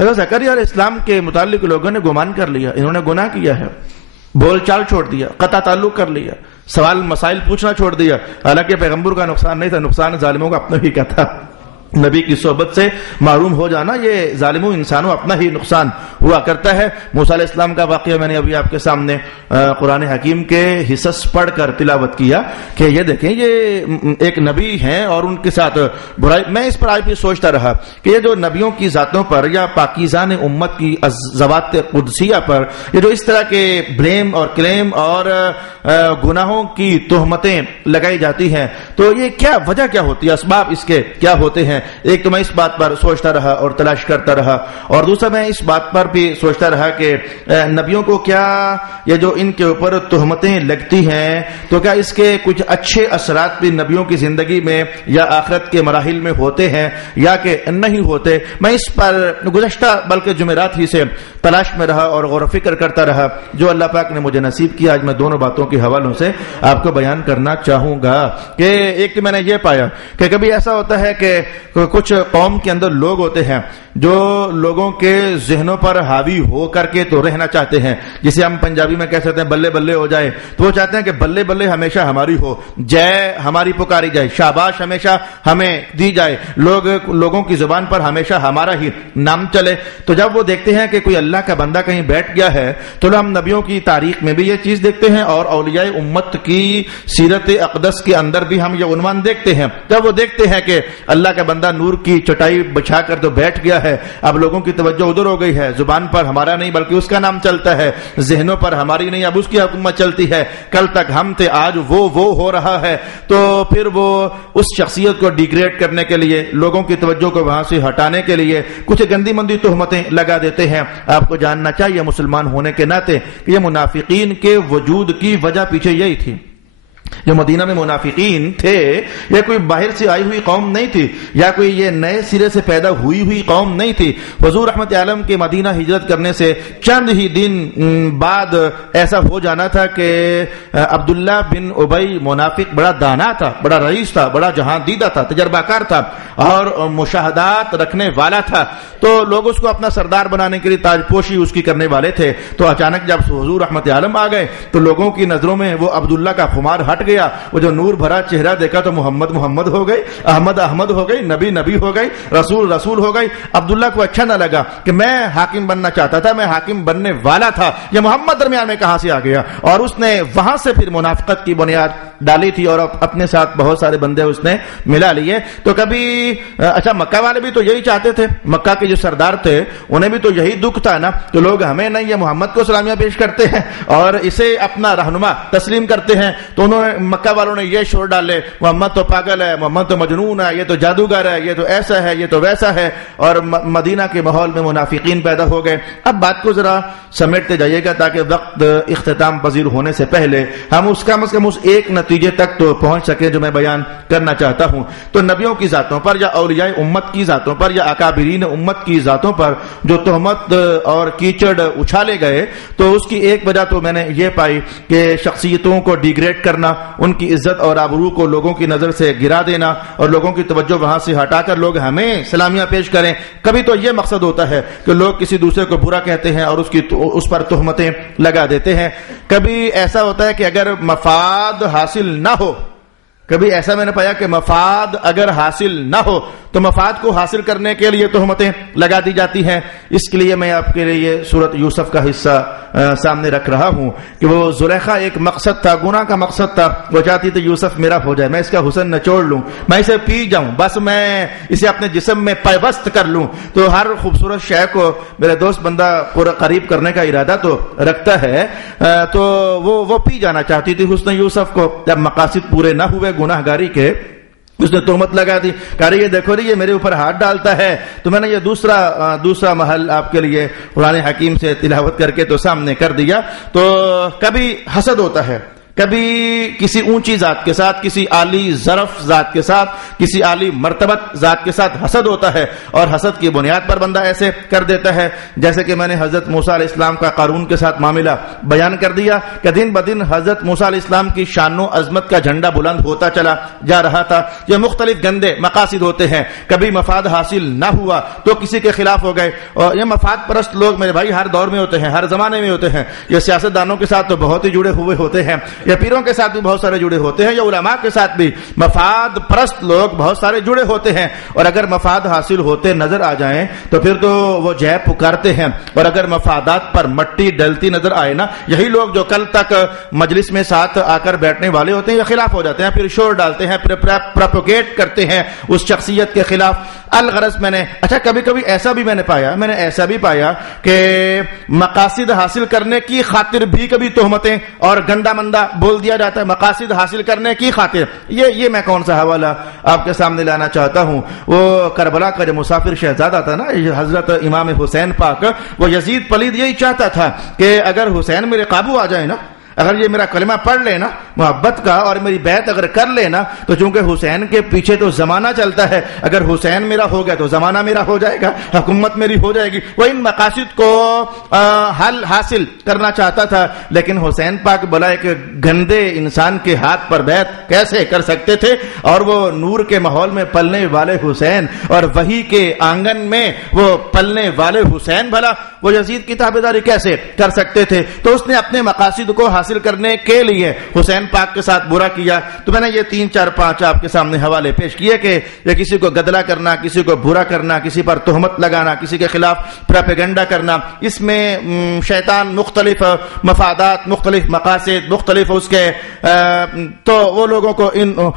حضرت زکریا علیہ السلام کے متعلق لوگوں نے گمان کر لیا انہوں نے گناہ کیا ہے، بول چال چھوڑ دیا، قطع تعلق کر لیا، سوال مسائل پوچھنا چھوڑ دیا، حالانکہ پیغمبر کا نقصان نہیں تھا، نقصان ظالموں کا اپنا ہی کا تھا۔ نبی کی صحبت سے معروم ہو جانا یہ ظالموں انسانوں اپنا ہی نقصان ہوا کرتا ہے۔ موسیٰ علیہ السلام کا واقعہ میں نے ابھی آپ کے سامنے قرآن حکیم کے حصص پڑھ کر تلاوت کیا کہ یہ دیکھیں یہ ایک نبی ہیں اور ان کے ساتھ برائی۔ میں اس پر آج بھی سوچتا رہا کہ یہ جو نبیوں کی ذاتوں پر یا پاکیزان امت کی ذوات قدسیہ پر یہ جو اس طرح کے بلیم اور کلیم اور گناہوں کی تہمتیں لگائی جاتی ہیں تو یہ کیا وجہ کیا ہوتی ہے، اسباب اس کے کیا ہوتے ہیں؟ ایک تو میں اس بات پر سوچتا رہا اور تلاش کرتا رہا، اور دوسرا میں اس بات پر بھی سوچتا رہا کہ نبیوں کو کیا یہ جو ان کے اوپر تہمتیں لگتی ہیں تو کیا اس کے کچھ اچھے اثرات بھی نبیوں کی زندگی میں یا آخرت کے مراحل میں ہوتے ہیں یا کہ نہیں ہوتے۔ میں اس پر گزشتہ بلکہ جمعرات ہی سے تلاش میں رہا اور غور و فکر کرتا رہا، جو اللہ پاک نے مجھے نصیب کیا آج میں دونوں باتوں کے حوالوں سے آپ کو بیان کرنا چاہوں گا۔ کہ ایک تو میں نے یہ پایا کہ کبھی ایسا ہوتا ہے کہ کچھ قوم کے اندر لوگ ہوتے ہیں جو لوگوں کے ذہنوں پر حاوی ہو کر کے تو رہنا چاہتے ہیں، جسے ہم پنجابی میں کہہ سکتے ہیں بلے بلے ہو جائے، تو وہ چاہتے ہیں کہ بلے بلے ہمیشہ ہماری ہو، جے ہماری پکاری جائے، شاباش ہمیشہ ہمیں دی جائے، لوگوں کی زبان پر ہمیشہ ہمارا ہی نام چلے۔ تو جب وہ دیکھتے ہیں کہ کوئی اللہ کا بندہ کہیں بیٹھ گیا ہے تو ہم نبیوں کی تاریخ میں بھی یہ چیز دیکھتے ہیں اور اولیاء امت کی سیرت اقدس کے اندر بھی ہم یہ عنوان دیکھتے ہیں۔ جب وہ دیکھتے ہیں کہ اللہ کا بندہ نور کی چٹائی بچھا کر تو بیٹھ گیا ہے، اب لوگوں کی توجہ ادھر ہو گئی ہے، زبان پر ہمارا نہیں بلکہ اس کا نام چلتا ہے، ذہنوں پر ہماری نہیں اب اس کی حکومت چلتی ہے، کل تک ہم تھے آج وہ ہو رہا ہے، تو پھر وہ اس شخصیت کو ڈیگریڈ کرنے کے لیے، لوگوں کی توجہ کو وہاں سے ہٹانے کے لیے کچھ گندی مندی تہمتیں لگا دیتے ہیں۔ آپ کو جاننا چاہیے مسلمان ہونے کے ناطے کہ یہ منافقین کے وجود کی وجہ پیچھے یہی تھی۔ جو مدینہ میں منافقین تھے یہ کوئی باہر سے آئی ہوئی قوم نہیں تھی یا کوئی یہ نئے سرے سے پیدا ہوئی قوم نہیں تھی۔ حضور رحمت عالم کے مدینہ ہجرت کرنے سے چند ہی دن بعد ایسا ہو جانا تھا کہ عبداللہ بن ابی منافق بڑا دانا تھا، بڑا رئیس تھا، بڑا جہاں دیدہ تھا، تجربہ کار تھا اور مشاہدات رکھنے والا تھا، تو لوگ اس کو اپنا سردار بنانے کے لیے تاج پوشی اس کی کرنے والے تھے۔ تو اچانک جب حضور رحمت عالم آ گئے تو لوگوں کی نظروں میں وہ عبداللہ کا خمار ہٹ گیا، وہ جو نور بھرا چہرہ دیکھا تو محمد ہو گئی، احمد ہو گئی، نبی ہو گئی، رسول ہو گئی۔ عبداللہ کو اچھا نہ لگا کہ میں حاکم بننا چاہتا تھا، میں حاکم بننے والا تھا، یہ محمد درمیان میں کہاں سے آ گیا، اور اس نے وہاں سے پھر منافقت کی بنیاد ڈالی تھی اور اپنے ساتھ بہت سارے بندے اس نے ملا لیے۔ تو کبھی اچھا مکہ والے بھی تو یہی چاہتے تھے، مکہ کے جو سردار تھے انہیں بھی تو یہی دکھ تھا نا کہ لوگ ہمیں نہیں یہ محمد کو سلامیاں پیش کرتے ہیں اور اسے اپنا رہنما تسلیم کرتے ہیں، تو انہوں نے مکہ والوں نے یہ شور ڈالے محمد تو پاگل ہے، محمد تو مجنون ہے، یہ تو جادوگر ہے، یہ تو ایسا ہے، یہ تو ویسا ہے، اور مدینہ کے ماحول میں منافقین پیدا ہو گئے۔ اب بات کو ذرا سمیٹتے جائیے گا تاکہ وقت اختتام پذیر ہونے سے پہلے ہم اس کم از کم اس ایک نتیجے تک تو پہنچ سکے جو میں بیان کرنا چاہتا ہوں۔ تو نبیوں کی ذاتوں پر یا اولیاء امت کی ذاتوں پر یا اکابرین امت کی ذاتوں پر جو تہمت اور کیچڑ اچھالے گئے تو اس کی ایک وجہ تو میں نے یہ پائی کہ شخصیتوں کو ڈیگریڈ کرنا، ان کی عزت اور آبرو کو لوگوں کی نظر سے گرا دینا اور لوگوں کی توجہ وہاں سے ہٹا کر لوگ ہمیں سلامیاں پیش کریں۔ کبھی تو یہ مقصد ہوتا ہے کہ لوگ کسی دوسرے کو برا کہتے ہیں اور اس پر تہمتیں لگا دیتے ہیں۔ کبھی ایسا ہوتا ہے کہ اگر مفاد حاصل نہ ہو، کبھی ایسا میں نے پایا کہ مفاد اگر حاصل نہ ہو تو مفاد کو حاصل کرنے کے لیے تہمتیں لگا دی جاتی ہیں۔ اس کے لیے میں آپ کے لیے سورۃ یوسف کا حصہ سامنے رکھ رہا ہوں کہ وہ زلیخا ایک مقصد تھا، گناہ کا مقصد تھا، وہ چاہتی تھی یوسف میرا ہو جائے، میں اس کا حسن نچوڑ لوں، میں اسے پی جاؤں، بس میں اسے اپنے جسم میں پیوست کر لوں۔ تو ہر خوبصورت شے کو میرا دوست بندہ قریب کرنے کا ارادہ تو رکھتا ہے، تو وہ پی جانا چاہتی تھی حسن یوسف کو۔ جب مقاصد پورے نہ ہوئے گناہ گاری کے اس نے تہمت لگا دی، کہا رہی یہ دیکھو رہی یہ میرے اوپر ہاتھ ڈالتا ہے۔ تو میں نے یہ دوسرا محل آپ کے لیے قرآن حکیم سے تلاوت کر کے تو سامنے کر دیا۔ تو کبھی حسد ہوتا ہے، کبھی کسی اونچی ذات کے ساتھ، کسی عالی ظرف ذات کے ساتھ، کسی عالی مرتبت ذات کے ساتھ حسد ہوتا ہے، اور حسد کی بنیاد پر بندہ ایسے کر دیتا ہے جیسے کہ میں نے حضرت موسیٰ علیہ السلام کا قارون کے ساتھ معاملہ بیان کر دیا کہ دن بدن حضرت موسیٰ علیہ السلام کی شان و عظمت کا جھنڈا بلند ہوتا چلا جا رہا تھا۔ یہ مختلف گندے مقاصد ہوتے ہیں، کبھی مفاد حاصل نہ ہوا تو کسی کے خلاف ہو گئے، اور یہ مفاد پرست لوگ میرے بھائی ہر دور میں ہوتے ہیں، ہر زمانے میں ہوتے ہیں، یہ سیاست دانوں کے ساتھ تو بہت ہی جڑے ہوئے ہوتے ہیں، یا پیروں کے ساتھ بھی بہت سارے جڑے ہوتے ہیں، یا علماء کے ساتھ بھی مفاد پرست لوگ بہت سارے جڑے ہوتے ہیں، اور اگر مفاد حاصل ہوتے نظر آ جائیں تو پھر تو وہ جے پکارتے ہیں، اور اگر مفادات پر مٹی ڈلتی نظر آئے نا، یہی لوگ جو کل تک مجلس میں ساتھ آ کر بیٹھنے والے ہوتے ہیں یہ خلاف ہو جاتے ہیں، پھر شور ڈالتے ہیں، پھر پروپیگیٹ کرتے ہیں اس شخصیت کے خلاف۔ الغرض میں نے کبھی کبھی ایسا بھی میں نے ایسا بھی پایا کہ مقاصد حاصل کرنے کی خاطر بھی کبھی تہمتیں اور گندا مندا بول دیا جاتا ہے، مقاصد حاصل کرنے کی خاطر۔ یہ میں کون سا حوالہ آپ کے سامنے لانا چاہتا ہوں، وہ کربلا کا جو مسافر شہزادہ تھا نا، حضرت امام حسین پاک، وہ یزید پلید یہی چاہتا تھا کہ اگر حسین میرے قابو آ جائے نا، اگر یہ میرا کلمہ پڑھ لینا محبت کا اور میری بیعت اگر کر لینا، تو چونکہ حسین کے پیچھے تو زمانہ چلتا ہے، اگر حسین میرا ہو گیا تو زمانہ میرا ہو جائے گا، حکومت میری ہو جائے گی۔ وہ ان مقاصد کو حل حاصل کرنا چاہتا تھا، لیکن حسین پاک بلا ایک گندے انسان کے ہاتھ پر بیعت کیسے کر سکتے تھے، اور وہ نور کے ماحول میں پلنے والے حسین اور وحی کے آنگن میں وہ پلنے والے حسین، بھلا وہ یزید کی تابعداری کیسے کر سکتے تھے؟ تو اس نے اپنے مقاصد کو حاصل کرنے کے لیے حسین پاک کے ساتھ برا کیا۔ تو میں نے یہ 3 4 5 آپ کے سامنے حوالے پیش کیے کہ یہ کسی کو گدلا کرنا، کسی کو برا کرنا، کسی پر تہمت لگانا، کسی کے خلاف پروپیگنڈا کرنا، اس میں شیطان مختلف مفادات، مختلف مقاصد، مختلف اس کے تو وہ لوگوں کو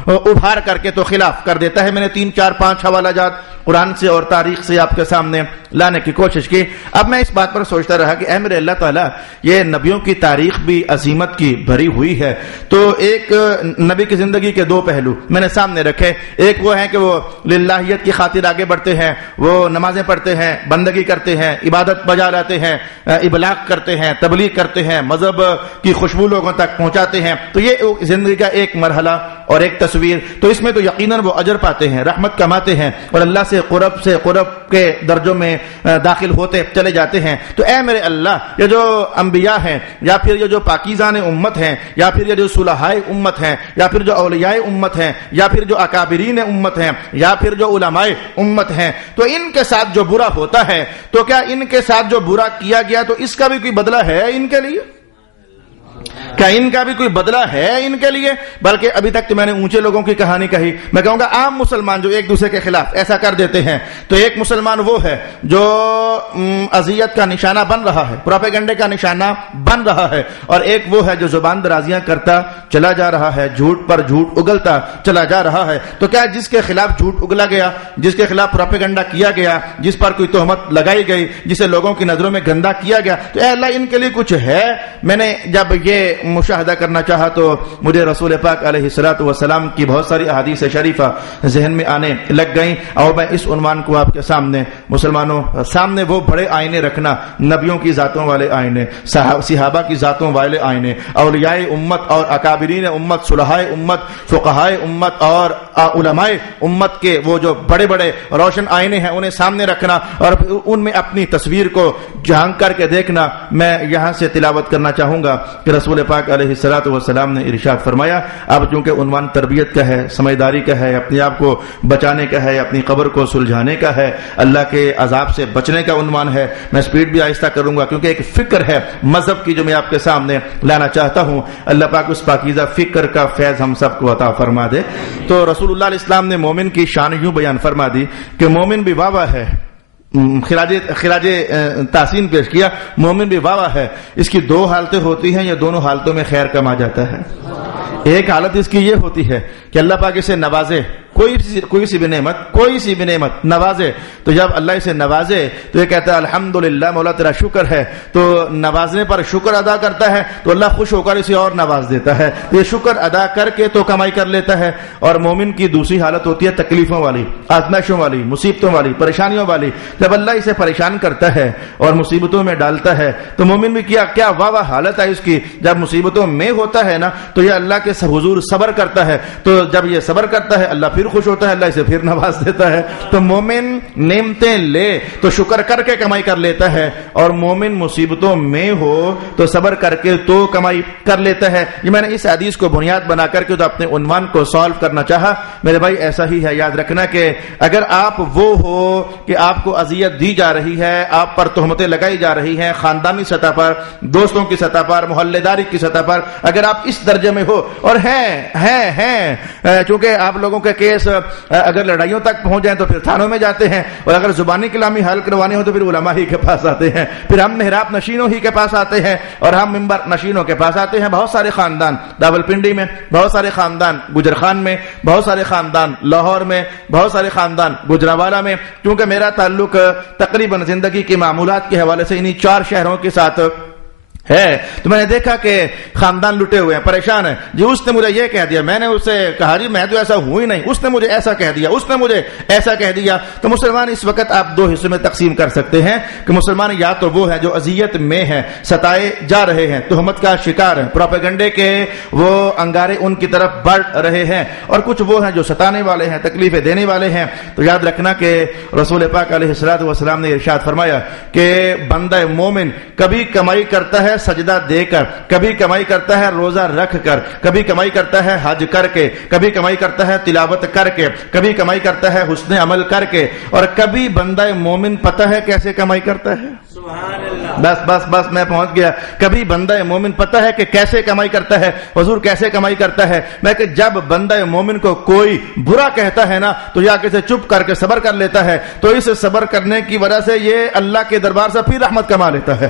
ابھار کر کے تو خلاف کر دیتا ہے۔ میں نے 3 4 5 حوالہ جات قرآن سے اور تاریخ سے آپ کے سامنے لانے کی کوشش کی۔ اب میں اس بات پر سوچتا رہا کہ اے میرے اللہ تعالیٰ، یہ نبیوں کی تاریخ بھی عظیمت کی بھری ہوئی ہے، تو ایک نبی کی زندگی کے 2 پہلو میں نے سامنے رکھے۔ ایک وہ ہے کہ وہ للہیت کی خاطر آگے بڑھتے ہیں، وہ نمازیں پڑھتے ہیں، بندگی کرتے ہیں، عبادت بجا لاتے ہیں، ابلاغ کرتے ہیں، تبلیغ کرتے ہیں، مذہب کی خوشبو لوگوں تک پہنچاتے ہیں۔ تو یہ زندگی کا ایک مرحلہ اور ایک تصویر، تو اس میں تو یقیناً وہ اجر پاتے ہیں، رحمت کماتے ہیں، اور اللہ سے قرب کے درجوں میں داخل ہوتے چلے جاتے ہیں۔ تو اے میرے اللہ، یہ جو انبیاء ہیں، یا پھر یہ جو پاکیزان امت ہیں، یا پھر یہ جو صلحائے امت ہیں، یا پھر جو اولیاء امت ہیں، یا پھر جو اکابرین امت ہیں، یا پھر جو علماء امت ہیں، تو ان کے ساتھ جو برا ہوتا ہے، تو کیا ان کے ساتھ جو برا کیا گیا تو اس کا بھی کوئی بدلہ ہے ان کے لیے؟ کیا ان کا بھی کوئی بدلہ ہے ان کے لیے؟ بلکہ ابھی تک تو میں نے اونچے لوگوں کی کہانی کہی، میں کہوں گا عام مسلمان جو ایک دوسرے کے خلاف ایسا کر دیتے ہیں، تو ایک مسلمان وہ ہے جو اذیت کا نشانہ بن رہا ہے، پروپیگنڈے کا نشانہ بن رہا ہے، اور ایک وہ ہے جو زبان درازیاں کرتا چلا جا رہا ہے، جھوٹ پر جھوٹ اگلتا چلا جا رہا ہے۔ تو کیا جس کے خلاف جھوٹ اگلا گیا، جس کے خلاف پروپیگنڈا کیا گیا، جس پر کوئی تہمت لگائی گئی، جسے لوگوں کی نظروں میں گندا کیا گیا، تو اے اللہ ان کے لیے کچھ ہے؟ میں نے جب یہ مشاہدہ کرنا چاہا تو مجھے رسول پاک علیہ الصلوۃ والسلام کی بہت ساری احادیث شریفہ ذہن میں آنے لگ گئیں، اور میں اس عنوان کو آپ کے سامنے، مسلمانوں سامنے، وہ بڑے آئینے رکھنا، نبیوں کی ذاتوں والے آئینے، صحابہ کی ذاتوں والے آئینے، اولیاء امت اور اکابرین امت، صلحاء امت، فقہاء امت اور علماء امت کے وہ جو بڑے بڑے روشن آئینے ہیں انہیں سامنے رکھنا، اور ان میں اپنی تصویر کو جھانک کر کے دیکھنا۔ میں یہاں سے تلاوت کرنا چاہوں گا کہ رسول پاک علیہ الصلوۃ والسلام نے ارشاد فرمایا، اب چونکہ عنوان تربیت کا ہے، سمجھداری کا ہے، اپنے آپ کو بچانے کا ہے، اپنی قبر کو سلجھانے کا ہے، اللہ کے عذاب سے بچنے کا عنوان ہے، میں سپیڈ بھی آہستہ کروں گا کیونکہ ایک فکر ہے مذہب کی جو میں آپ کے سامنے لانا چاہتا ہوں۔ اللہ پاک اس پاکیزہ فکر کا فیض ہم سب کو عطا فرما دے۔ تو رسول اللہ علیہ السلام نے مومن کی شان یوں بیان فرما دی کہ مومن بھی واہ واہ ہے، خراج تحسین پیش کیا، مومن بھی واہ واہ ہے، اس کی 2 حالتیں ہوتی ہیں، یہ دونوں حالتوں میں خیر کما جاتا ہے۔ ایک حالت اس کی یہ ہوتی ہے کہ اللہ پاک اسے نوازے، کوئی سی بھی نعمت نوازے، تو جب اللہ اسے نوازے تو یہ کہتا ہے الحمدللہ مولا تیرا شکر ہے، تو نوازنے پر شکر ادا کرتا ہے تو اللہ خوش ہو کر اسے اور نواز دیتا ہے، یہ شکر ادا کر کے تو کمائی کر لیتا ہے۔ اور مومن کی دوسری حالت ہوتی ہے تکلیفوں والی، آزمائشوں والی، مصیبتوں والی، پریشانیوں والی۔ جب اللہ اسے پریشان کرتا ہے اور مصیبتوں میں ڈالتا ہے تو مومن بھی کیا واہ واہ حالت ہے اس کی، جب مصیبتوں میں ہوتا ہے نا تو یہ اللہ کے حضور صبر کرتا ہے، تو جب یہ صبر کرتا ہے اللہ پھر پھر خوش ہوتا ہے, اللہ اسے پھر نواز دیتا ہے. تو مومن نعمتیں لے تو شکر کر کے کمائی کر لیتا ہے, اور مومن مصیبتوں میں ہو تو صبر کر کے تو کمائی کر لیتا ہے. یہ میں نے اس حدیث کو بنیاد بنا کر کے تو اپنے عنوان کو سالو کرنا چاہا. میرے بھائی ایسا ہی ہے, یاد رکھنا کہ اگر آپ وہ ہو کہ آپ کو اذیت دی جا رہی ہے, آپ پر تہمتیں لگائی جا رہی ہیں, خاندانی سطح پر, دوستوں کی سطح پر, محلے داری کی سطح پر, اگر آپ اس درجے میں ہو, اور ہیں چونکہ آپ لوگوں کے کیس اگر لڑائیوں تک پہنچ جائیں تو پھر تھانوں میں جاتے ہیں, اور اگر زبانی کلامی حل کروانی ہو تو پھر علماء ہی کے پاس آتے ہیں, پھر ہم محراب نشینوں ہی کے پاس آتے ہیں, اور ہم منبر نشینوں کے پاس آتے ہیں. بہت سارے خاندان راولپنڈی میں, بہت سارے خاندان گجرخان میں, بہت سارے خاندان لاہور میں, بہت سارے خاندان گجرانوالہ میں. کیونکہ میرا تعلق تقریباً زندگی کے معمولات کے حوالے سے انہی 4 شہروں کے ساتھ ہے, تو میں نے دیکھا کہ خاندان لٹے ہوئے ہیں, پریشان ہیں. جی اس نے مجھے یہ کہہ دیا, میں نے اس سے کہا جی میں تو ایسا ہوں ہی نہیں, اس نے مجھے ایسا کہہ دیا, اس نے مجھے ایسا کہہ دیا. تو مسلمان اس وقت آپ 2 حصوں میں تقسیم کر سکتے ہیں کہ مسلمان یا تو وہ ہے جو اذیت میں ہے, ستائے جا رہے ہیں, تہمت کا شکار ہیں, پروپیگنڈے کے وہ انگارے ان کی طرف بڑھ رہے ہیں, اور کچھ وہ ہیں جو ستانے والے ہیں, تکلیفیں دینے والے ہیں. تو یاد رکھنا کہ رسول پاک علیہ الصلوۃ والسلام نے ارشاد فرمایا کہ بندہ مومن کبھی کمائی کرتا ہے سجدہ دے کر, کبھی کمائی کرتا ہے روزہ رکھ کر, کبھی کمائی کرتا ہے حج کر کے, کبھی کمائی کرتا ہے تلاوت کر کے, کبھی کمائی کرتا ہے حسن عمل کر کے, اور کبھی بندہ مومن پتہ ہے کیسے کمائی کرتا ہے. سبحان اللہ. بس میں پہنچ گیا. کبھی بندہ مومن پتہ ہے کہ کیسے کمائی کرتا ہے. حضور کیسے کمائی کرتا ہے؟ میں کہ جب بندہ مومن کو کوئی برا کہتا ہے نا تو یا کسی چپ کر کے صبر کر لیتا ہے, تو اس صبر کرنے کی وجہ سے یہ اللہ کے دربار سے پھر رحمت کما لیتا ہے.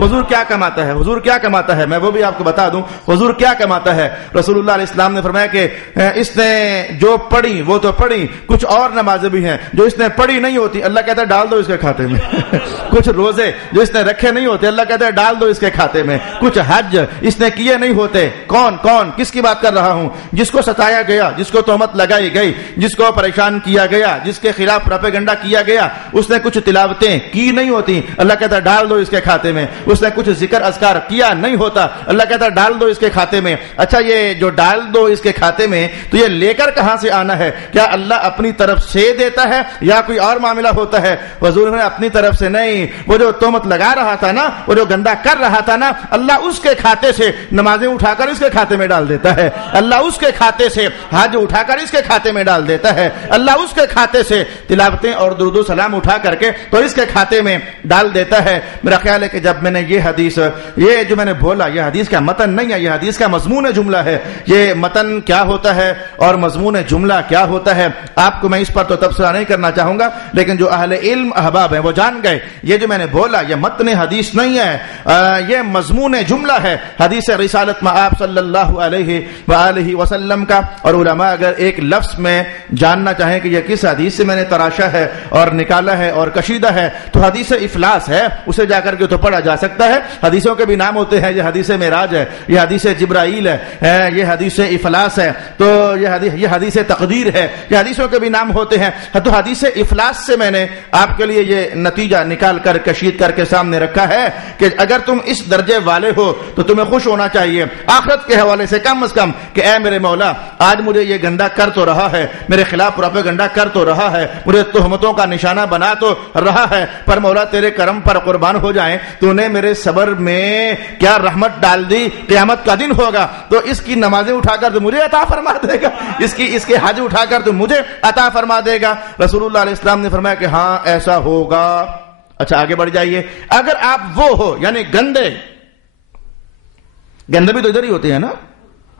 حضور کیا کماتا ہے؟ حضور کیا کماتا ہے؟ میں وہ بھی آپ کو بتا دوں حضور کیا کماتا ہے. رسول اللہ علیہ السلام نے فرمایا کہ اس نے جو پڑھی وہ تو پڑھی, کچھ اور نمازیں بھی ہیں جو اس نے پڑھی نہیں ہوتی, اللہ کہتا ہے ڈال دو اس کے کھاتے میں. کچھ روزے جو اس نے رکھے نہیں ہوتے, اللہ کہتا ہے ڈال دو اس کے کھاتے میں. کچھ حج اس نے کیے نہیں ہوتے. کون کس کی بات کر رہا ہوں؟ جس کو ستایا گیا, جس کو تہمت لگائی گئی, جس کو پریشان کیا گیا, جس کے خلاف پروپیگنڈا کیا گیا, اس نے کچھ تلاوتیں کی نہیں ہوتی, اللہ کہتا ہے ڈال دو اس کے کھاتے میں. اس نے کچھ ذکر اذکار کیا نہیں ہوتا, اللہ کہتا ہے ڈال دو اس کے کھاتے میں. اچھا یہ جو ڈال دو اس کے کھاتے میں, تو یہ لے کر کہاں سے آنا ہے؟ کیا اللہ اپنی طرف سے دیتا ہے یا کوئی اور معاملہ ہوتا ہے؟ حضور نے اپنی طرف سے نہیں, وہ جو تہمت لگا رہا تھا نا, وہ جو گندا کر رہا تھا نا, اللہ اس کے کھاتے سے نمازیں اٹھا کر اس کے کھاتے میں ڈال دیتا ہے. اللہ اس کے کھاتے سے حج اٹھا کر اس کے کھاتے میں ڈال دیتا ہے. اللہ اس کے کھاتے سے تلاوتیں اور درود و سلام اٹھا کر کے تو اس کے کھاتے میں ڈال دیتا ہے. میرا خیال ہے کہ جب میں نے یہ حدیث, یہ جو میں نے بولا, یہ حدیث کا متن نہیں ہے, یہ حدیث کا مضمون جملہ ہے. یہ متن کیا ہوتا ہے اور مضمون جملہ کیا ہوتا ہے, آپ کو میں اس پر تو تبصرہ نہیں کرنا چاہوں گا, لیکن جو اہل علم احباب ہیں وہ جان گئے. یہ جو میں نے بولا یہ متن حدیث نہیں ہے, یہ مضمون جملہ ہے حدیث رسالت میں آپ صلی اللہ علیہ وآلہ وسلم کا. اور علماء اگر ایک لفظ میں جاننا چاہیں کہ یہ کس حدیث سے میں نے تراشا ہے اور نکالا ہے اور کشیدہ ہے, تو حدیث افلاس ہے, اسے جا کر کے تو پڑھا جا سکتا ہے. حدیثوں کے بھی نام ہوتے ہیں, یہ حدیث معراج ہے, یہ حدیث جبرائیل ہے, یہ حدیث افلاس ہے, تو یہ حدیث تقدیر ہے, یہ حدیثوں کے بھی نام ہوتے ہیں. تو حدیث افلاس سے میں نے آپ کے لیے یہ نتیجہ نکال کر کشید کر کے سامنے رکھا ہے کہ اگر تم اس درجے والے ہو تو تمہیں خوش ہونا چاہیے آخرت کے حوالے سے کم از کم کہ اے میرے مولا, آج مجھے یہ گندا کر تو رہا ہے, میرے خلاف پروپیگنڈا کر تو رہا ہے, مجھے تہمتوں کا نشانہ بنا تو رہا ہے, پر مولا تیرے کرم پر قربان ہو جائیں, تو نے میرے صبر میں کیا رحمت ڈال دی. قیامت کا دن ہوگا تو اس کی نمازیں اٹھا کر تو مجھے عطا فرما دے گا, اس کے حج اٹھا کر تو مجھے عطا فرما دے گا. رسول اللہ علیہ السلام نے فرمایا کہ ہاں ایسا ہوگا. اچھا آگے بڑھ جائیے. اگر آپ وہ ہو یعنی گندے بھی تو ادھر ہی ہوتے ہیں نا,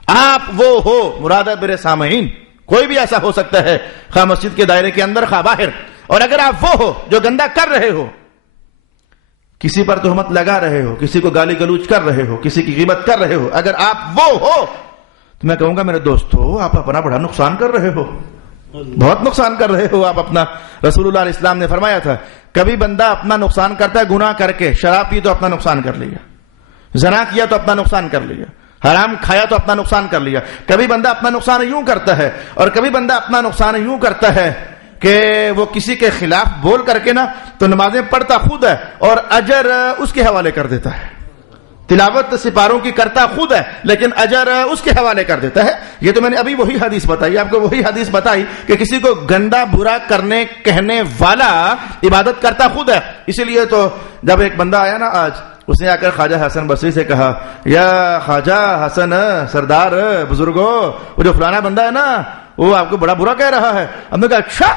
آپ وہ ہو, مراد ہے میرے سامعین کوئی بھی ایسا ہو سکتا ہے, خواہ مسجد کے دائرے کے اندر خواہ باہر, اور اگر آپ وہ ہو جو گندا کر رہے ہو, کسی پر تہمت لگا رہے ہو, کسی کو گالی گلوچ کر رہے ہو, کسی کی غیبت کر رہے ہو, اگر آپ وہ ہو تو میں کہوں گا میرے دوستو آپ اپنا بڑا نقصان کر رہے ہو, بہت نقصان کر رہے ہو آپ اپنا. رسول اللہ علیہ السلام نے فرمایا تھا کبھی بندہ اپنا نقصان کرتا ہے گناہ کر کے, شراب پی تو اپنا نقصان کر لیا, زنا کیا تو اپنا نقصان کر لیا, حرام کھایا تو اپنا نقصان کر لیا. کبھی بندہ اپنا نقصان یوں کرتا ہے, اور کبھی بندہ اپنا نقصان یوں کرتا ہے کہ وہ کسی کے خلاف بول کر کے نا تو نمازیں پڑھتا خود ہے اور اجر اس کے حوالے کر دیتا ہے. تلاوت سپاروں کی کرتا خود ہے لیکن اجر اس کے حوالے کر دیتا ہے. یہ تو میں نے ابھی وہی حدیث بتائی آپ کو, وہی حدیث بتائی کہ کسی کو گندا برا کرنے کہنے والا عبادت کرتا خود ہے. اسی لیے تو جب ایک بندہ آیا نا آج, اس نے آ کر خواجہ حسن بصری سے کہا, یا خواجہ حسن سردار بزرگوں, وہ جو فلانا بندہ ہے نا وہ آپ کو بڑا برا کہہ رہا ہے. ہم نے کہا اچھا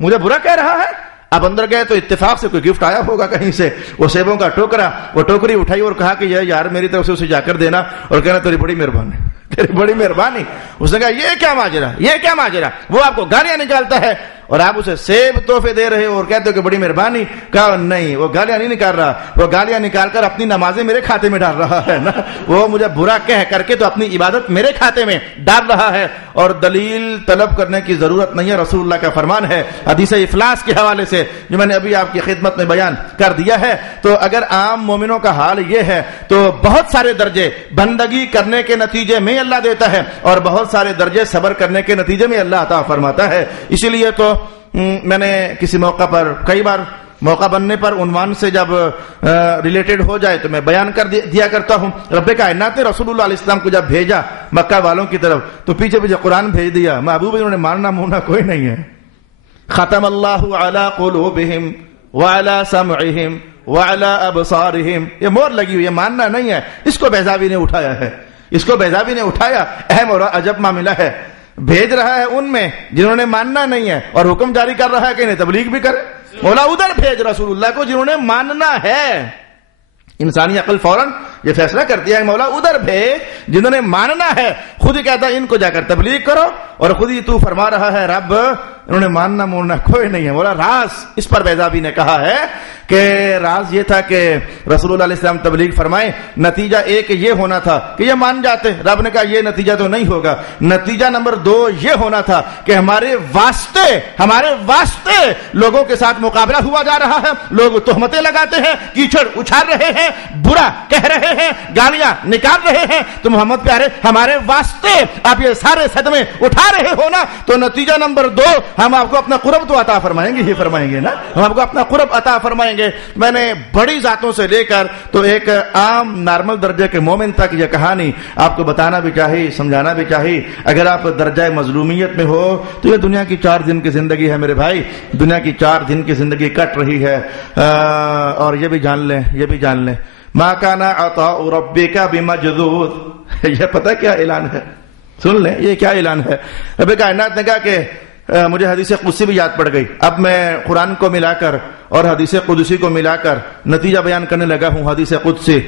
مجھے برا کہہ رہا ہے. اب اندر گئے تو اتفاق سے کوئی گفٹ آیا ہوگا کہیں سے, وہ سیبوں کا ٹوکرا, وہ ٹوکری اٹھائی اور کہا کہ یار میری طرف سے اسے جا کر دینا, اور کہنا تیری بڑی مہربانی, تیری بڑی مہربانی. اس نے کہا یہ کیا ماجرا, یہ کیا ماجرا, وہ آپ کو گالیاں نکالتا ہے اور آپ اسے سیب تحفے دے رہے ہو اور کہتے ہو کہ بڑی مہربانی. کہا نہیں, وہ گالیاں نہیں نکال رہا, وہ گالیاں نکال کر اپنی نمازیں میرے کھاتے میں ڈال رہا ہے نا, وہ مجھے برا کہہ کر کے تو اپنی عبادت میرے کھاتے میں ڈال رہا ہے. اور دلیل طلب کرنے کی ضرورت نہیں ہے, رسول اللہ کا فرمان ہے حدیث افلاس کے حوالے سے جو میں نے ابھی آپ کی خدمت میں بیان کر دیا ہے. تو اگر عام مومنوں کا حال یہ ہے تو بہت سارے درجے بندگی کرنے کے نتیجے میں اللہ دیتا ہے اور بہت سارے درجے صبر کرنے کے نتیجے میں اللہ عطا فرماتا ہے. اسی لیے تو میں نے کسی موقع پر, کئی بار موقع بننے پر عنوان سے جب ریلیٹڈ ہو جائے تو میں بیان کر دیا کرتا ہوں. رب کائنات نے رسول اللہ علیہ السلام کو جب بھیجا مکہ والوں کی طرف تو پیچھے پیچھے قرآن بھیج دیا. محبوب انہوں نے ماننا مونا کوئی نہیں ہے. ختم اللہ علی قلوبہم وعلی سمعہم وعلی ابصارہم, یہ مور لگی ہوئی ہے, ماننا نہیں ہے. اس کو بیضاوی نے اٹھایا ہے, اس کو بیضاوی نے اٹھایا. اہم اور عجب معاملہ ہے, بھیج رہا ہے ان میں جنہوں نے ماننا نہیں ہے اور حکم جاری کر رہا ہے کہ انہیں تبلیغ بھی کرے. مولا ادھر بھیج رسول اللہ کو جنہوں نے ماننا ہے. انسانی عقل فوراً یہ فیصلہ کرتی ہے مولا ادھر بھیج جنہوں نے ماننا ہے. خود ہی کہتا ہے ان کو جا کر تبلیغ کرو, اور خود ہی تو فرما رہا ہے رب انہوں نے ماننا مورنا کوئی نہیں ہے. مولا راز اس پر بیضاوی نے کہا ہے کہ راز یہ تھا کہ رسول اللہ علیہ السلام تبلیغ فرمائے, نتیجہ ایک یہ ہونا تھا کہ یہ مان جاتے. رب نے کہا یہ نتیجہ تو نہیں ہوگا. نتیجہ نمبر 2 یہ ہونا تھا کہ ہمارے واسطے لوگوں کے ساتھ مقابلہ ہوا جا رہا ہے, لوگ تہمتیں لگاتے ہیں, کیچڑ اچھال رہے ہیں, برا کہہ رہے ہیں, گالیاں نکال رہے ہیں. تو محمد پیارے ہمارے واسطے آپ یہ سارے صدمے اٹھا رہے ہو نا, تو نتیجہ نمبر 2 ہم آپ کو اپنا قرب تو عطا فرمائیں گے, یہ فرمائیں گے نا, ہم آپ کو اپنا قرب عطا فرمائیں گے. میں نے بڑی ذاتوں سے لے کر تو ایک عام نارمل درجے کے مومن تک یہ کہانی آپ کو بتانا بھی چاہیے, سمجھانا بھی چاہیے. اگر آپ درجہ مظلومیت میں ہو تو یہ دنیا کی 4 دن کی زندگی ہے میرے بھائی, دنیا کی 4 دن کی زندگی کٹ رہی ہے. اور یہ بھی جان لیں ما کان عطاء ربک بمجذوذ. یہ پتہ کیا اعلان ہے, سن لیں یہ کیا اعلان ہے. رب کائنات نے کہا کہ مجھے حدیث قدسی بھی یاد پڑ گئی, اب میں قرآن کو ملا کر اور حدیث قدسی کو ملا کر نتیجہ بیان کرنے لگا ہوں. حدیث قدسی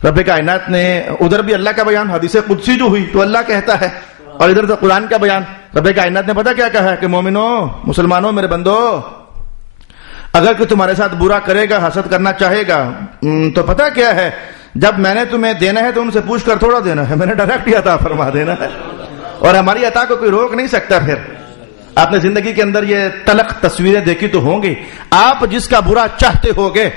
رب کائنات نے, ادھر بھی اللہ کا بیان حدیث قدسی جو ہوئی تو اللہ کہتا ہے, اور ادھر تو قرآن کا بیان. رب کائنات نے پتہ کیا کہا کہ مومنوں, مسلمانوں, میرے بندو, اگر کوئی تمہارے ساتھ برا کرے گا, حسد کرنا چاہے گا, تو پتہ کیا ہے, جب میں نے تمہیں دینا ہے تو ان سے پوچھ کر تھوڑا دینا ہے, میں نے ڈائریکٹ عطا فرما دینا ہے, اور ہماری عطا کو کوئی روک نہیں سکتا. پھر آپ نے زندگی کے اندر یہ تلخ تصویریں دیکھی تو ہوں گی. آپ جس کا برا چاہتے ہوگے,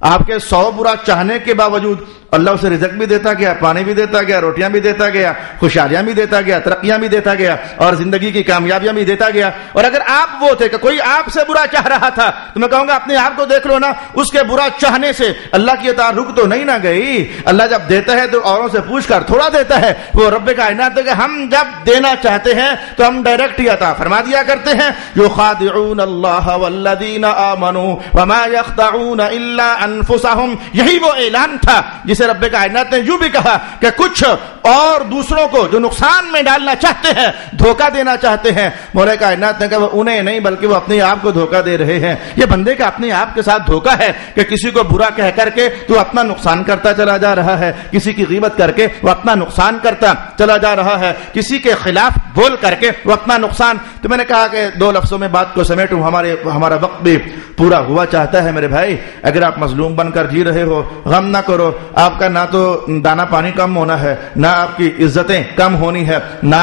آپ کے 100 برا چاہنے کے باوجود اللہ اسے رزق بھی دیتا گیا, پانی بھی دیتا گیا, روٹیاں بھی دیتا گیا, خوشحالیاں بھی دیتا گیا, ترقیاں بھی دیتا گیا, اور زندگی کی کامیابیاں بھی دیتا گیا. اور اگر آپ وہ تھے کہ کوئی آپ سے برا چاہ رہا تھا تو میں کہوں گا اپنے آپ کو دیکھ لو نا, اس کے برا چاہنے سے اللہ کی اطاعت رک تو نہیں نہ گئی. اللہ جب دیتا ہے تو اوروں سے پوچھ کر تھوڑا دیتا ہے. وہ رب کائنات ہے کہ ہم جب دینا چاہتے ہیں تو ہم ڈائریکٹ ہی عطا فرما دیا کرتے ہیں. یخادعون اللہ والذین آمنوا وما یخدعون الا انفسهم. یہی وہ اعلان تھا جسے رب کائنات نے یوں بھی کہا کہ کچھ اور دوسروں کو جو نقصان میں ڈالنا چاہتے ہیں, دھوکہ دینا چاہتے ہیں, مولا کائنات نے کہا وہ انہیں نہیں بلکہ وہ اپنے آپ کو دھوکہ دے رہے ہیں. یہ بندے کا اپنے آپ کے ساتھ دھوکہ ہے کہ کسی کو برا کہہ کر کے تو اپنا نقصان کرتا چلا جا رہا ہے, کسی کی غیبت کر کے وہ اپنا نقصان کرتا چلا جا رہا ہے, کسی کے خلاف بول کر کے وہ اپنا نقصان. تو میں نے کہا کہ 2 لفظوں میں بات کو سمیٹوں, ہمارا وقت بھی پورا ہوا چاہتا ہے میرے بھائی. اگر آپ مظلوم بن کر جی رہے ہو, غم نہ کرو, آپ آپ کا نہ تو دانا پانی کم ہونا ہے، نہ آپ کی عزتیں کم ہونی ہے، نہ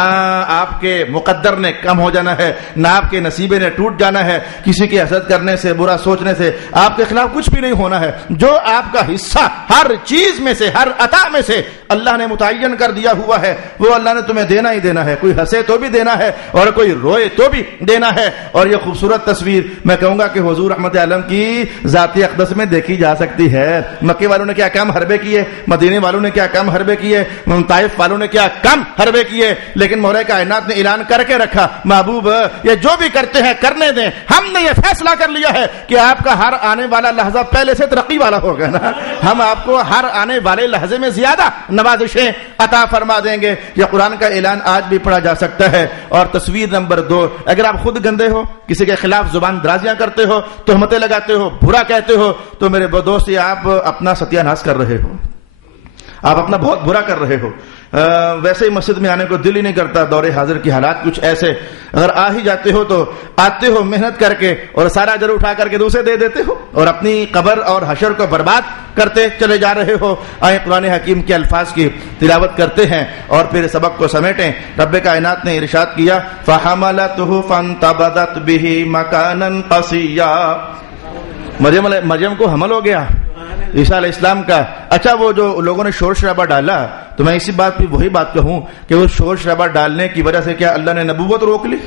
آپ کے مقدر نے کم ہو جانا ہے، نہ آپ کے نصیبے نے ٹوٹ جانا ہے، کسی کی حسد کرنے سے، برا سوچنے سے آپ کے خلاف کچھ بھی نہیں ہونا ہے۔ جو آپ کا حصہ ہر چیز میں سے، ہر عطا میں سے اللہ نے متعین کر دیا ہوا ہے، وہ اللہ نے تمہیں دینا ہی دینا ہے۔ کوئی ہنسے تو بھی دینا ہے اور کوئی روئے تو بھی دینا ہے۔ اور یہ خوبصورت تصویر میں کہوں گا کہ حضور رحمت عالم کی ذاتی اقدس میں دیکھی جا سکتی ہے۔ مکے والوں نے کیا کم حربے کیے، مدینے والوں نے کیا کم حربے کیے، طائف والوں نے کیا کم حربے کیے، لیکن مولا کائنات نے اعلان کر کے رکھا، محبوب یہ جو بھی کرتے ہیں کرنے دیں، ہم نے یہ فیصلہ کر لیا ہے کہ آپ کا ہر آنے والا لحظہ پہلے سے ترقی والا ہوگا نا، ہم آپ کو ہر آنے والے لحظے میں زیادہ نوازشیں عطا فرما دیں گے۔ یہ قرآن کا اعلان آج بھی پڑھا جا سکتا ہے۔ اور تصویر نمبر 2، اگر آپ خود گندے ہو، کسی کے خلاف زبان درازیاں کرتے ہو، تہمتیں لگاتے ہو، برا کہتے ہو، تو میرے دوست یہ آپ اپنا ستیہ ناش کر رہے ہو، آپ اپنا بہت برا کر رہے ہو۔ ویسے ہی مسجد میں آنے کو دل ہی نہیں کرتا، دور حاضر کی حالات کچھ ایسے، اگر آ ہی جاتے ہو تو آتے ہو محنت کر کے اور سارا اجر اٹھا کر کے دوسرے دے دیتے ہو اور اپنی قبر اور حشر کو برباد کرتے چلے جا رہے ہو۔ آئے قرآن حکیم کے الفاظ کی تلاوت کرتے ہیں اور پھر سبق کو سمیٹیں۔ رب کائنات نے ارشاد کیا، فَحَمَلَتْهُ فَانْتَبَذَتْ بِهِ مَكَانًا قَصِيًّا، مریم کو حمل ہو گیا عیسیٰ علیہ السلام کا۔ اچھا وہ جو لوگوں نے شور شرابہ ڈالا، تو میں اسی بات پہ وہی بات کہوں کہ وہ شور شرابہ ڈالنے کی وجہ سے کیا اللہ نے نبوت روک لی؟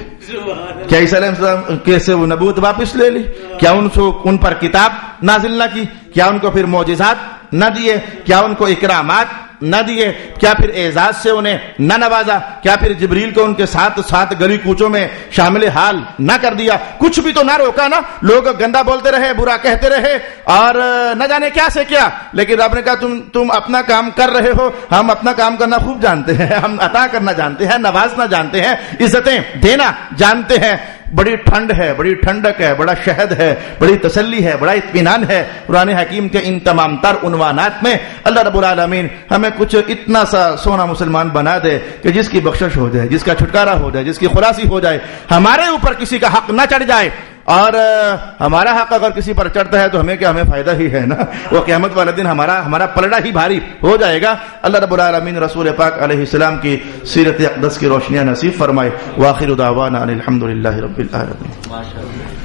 کیا عیسیٰ علیہ السلام کیسے وہ نبوت واپس لے لی؟ کیا ان پر کتاب نازل نہ کی؟ کیا ان کو پھر معجزات نہ دیے؟ کیا ان کو اکرامات نہ دیے؟ کیا پھر اعزاز سے انہیں نہ نوازا؟ کیا پھر جبریل کو ان کے ساتھ ساتھ گلی کوچوں میں شامل حال نہ کر دیا؟ کچھ بھی تو نہ روکا نا۔ لوگ گندا بولتے رہے، برا کہتے رہے اور نہ جانے کیا سے کیا، لیکن رب نے کہا تم اپنا کام کر رہے ہو، ہم اپنا کام کرنا خوب جانتے ہیں، ہم عطا کرنا جانتے ہیں، نوازنا جانتے ہیں، عزتیں دینا جانتے ہیں۔ بڑی ٹھنڈ ہے، بڑی ٹھنڈک ہے، بڑا شہد ہے، بڑی تسلی ہے، بڑا اطمینان ہے قرآن حکیم کے ان تمام تر عنوانات میں۔ اللہ رب العالمین ہمیں کچھ اتنا سا سونا مسلمان بنا دے کہ جس کی بخشش ہو جائے، جس کا چھٹکارا ہو جائے، جس کی خلاصی ہو جائے، ہمارے اوپر کسی کا حق نہ چڑھ جائے، اور ہمارا حق اگر کسی پر چڑھتا ہے تو ہمیں کیا، ہمیں فائدہ ہی ہے نا۔ وہ قیامت والے دن ہمارا پلڑا ہی بھاری ہو جائے گا۔ اللہ رب العالمین رسول پاک علیہ السلام کی سیرت اقدس کی روشنیاں نصیب فرمائے۔ وآخر دعوانا ان الحمد للہ رب العالمین۔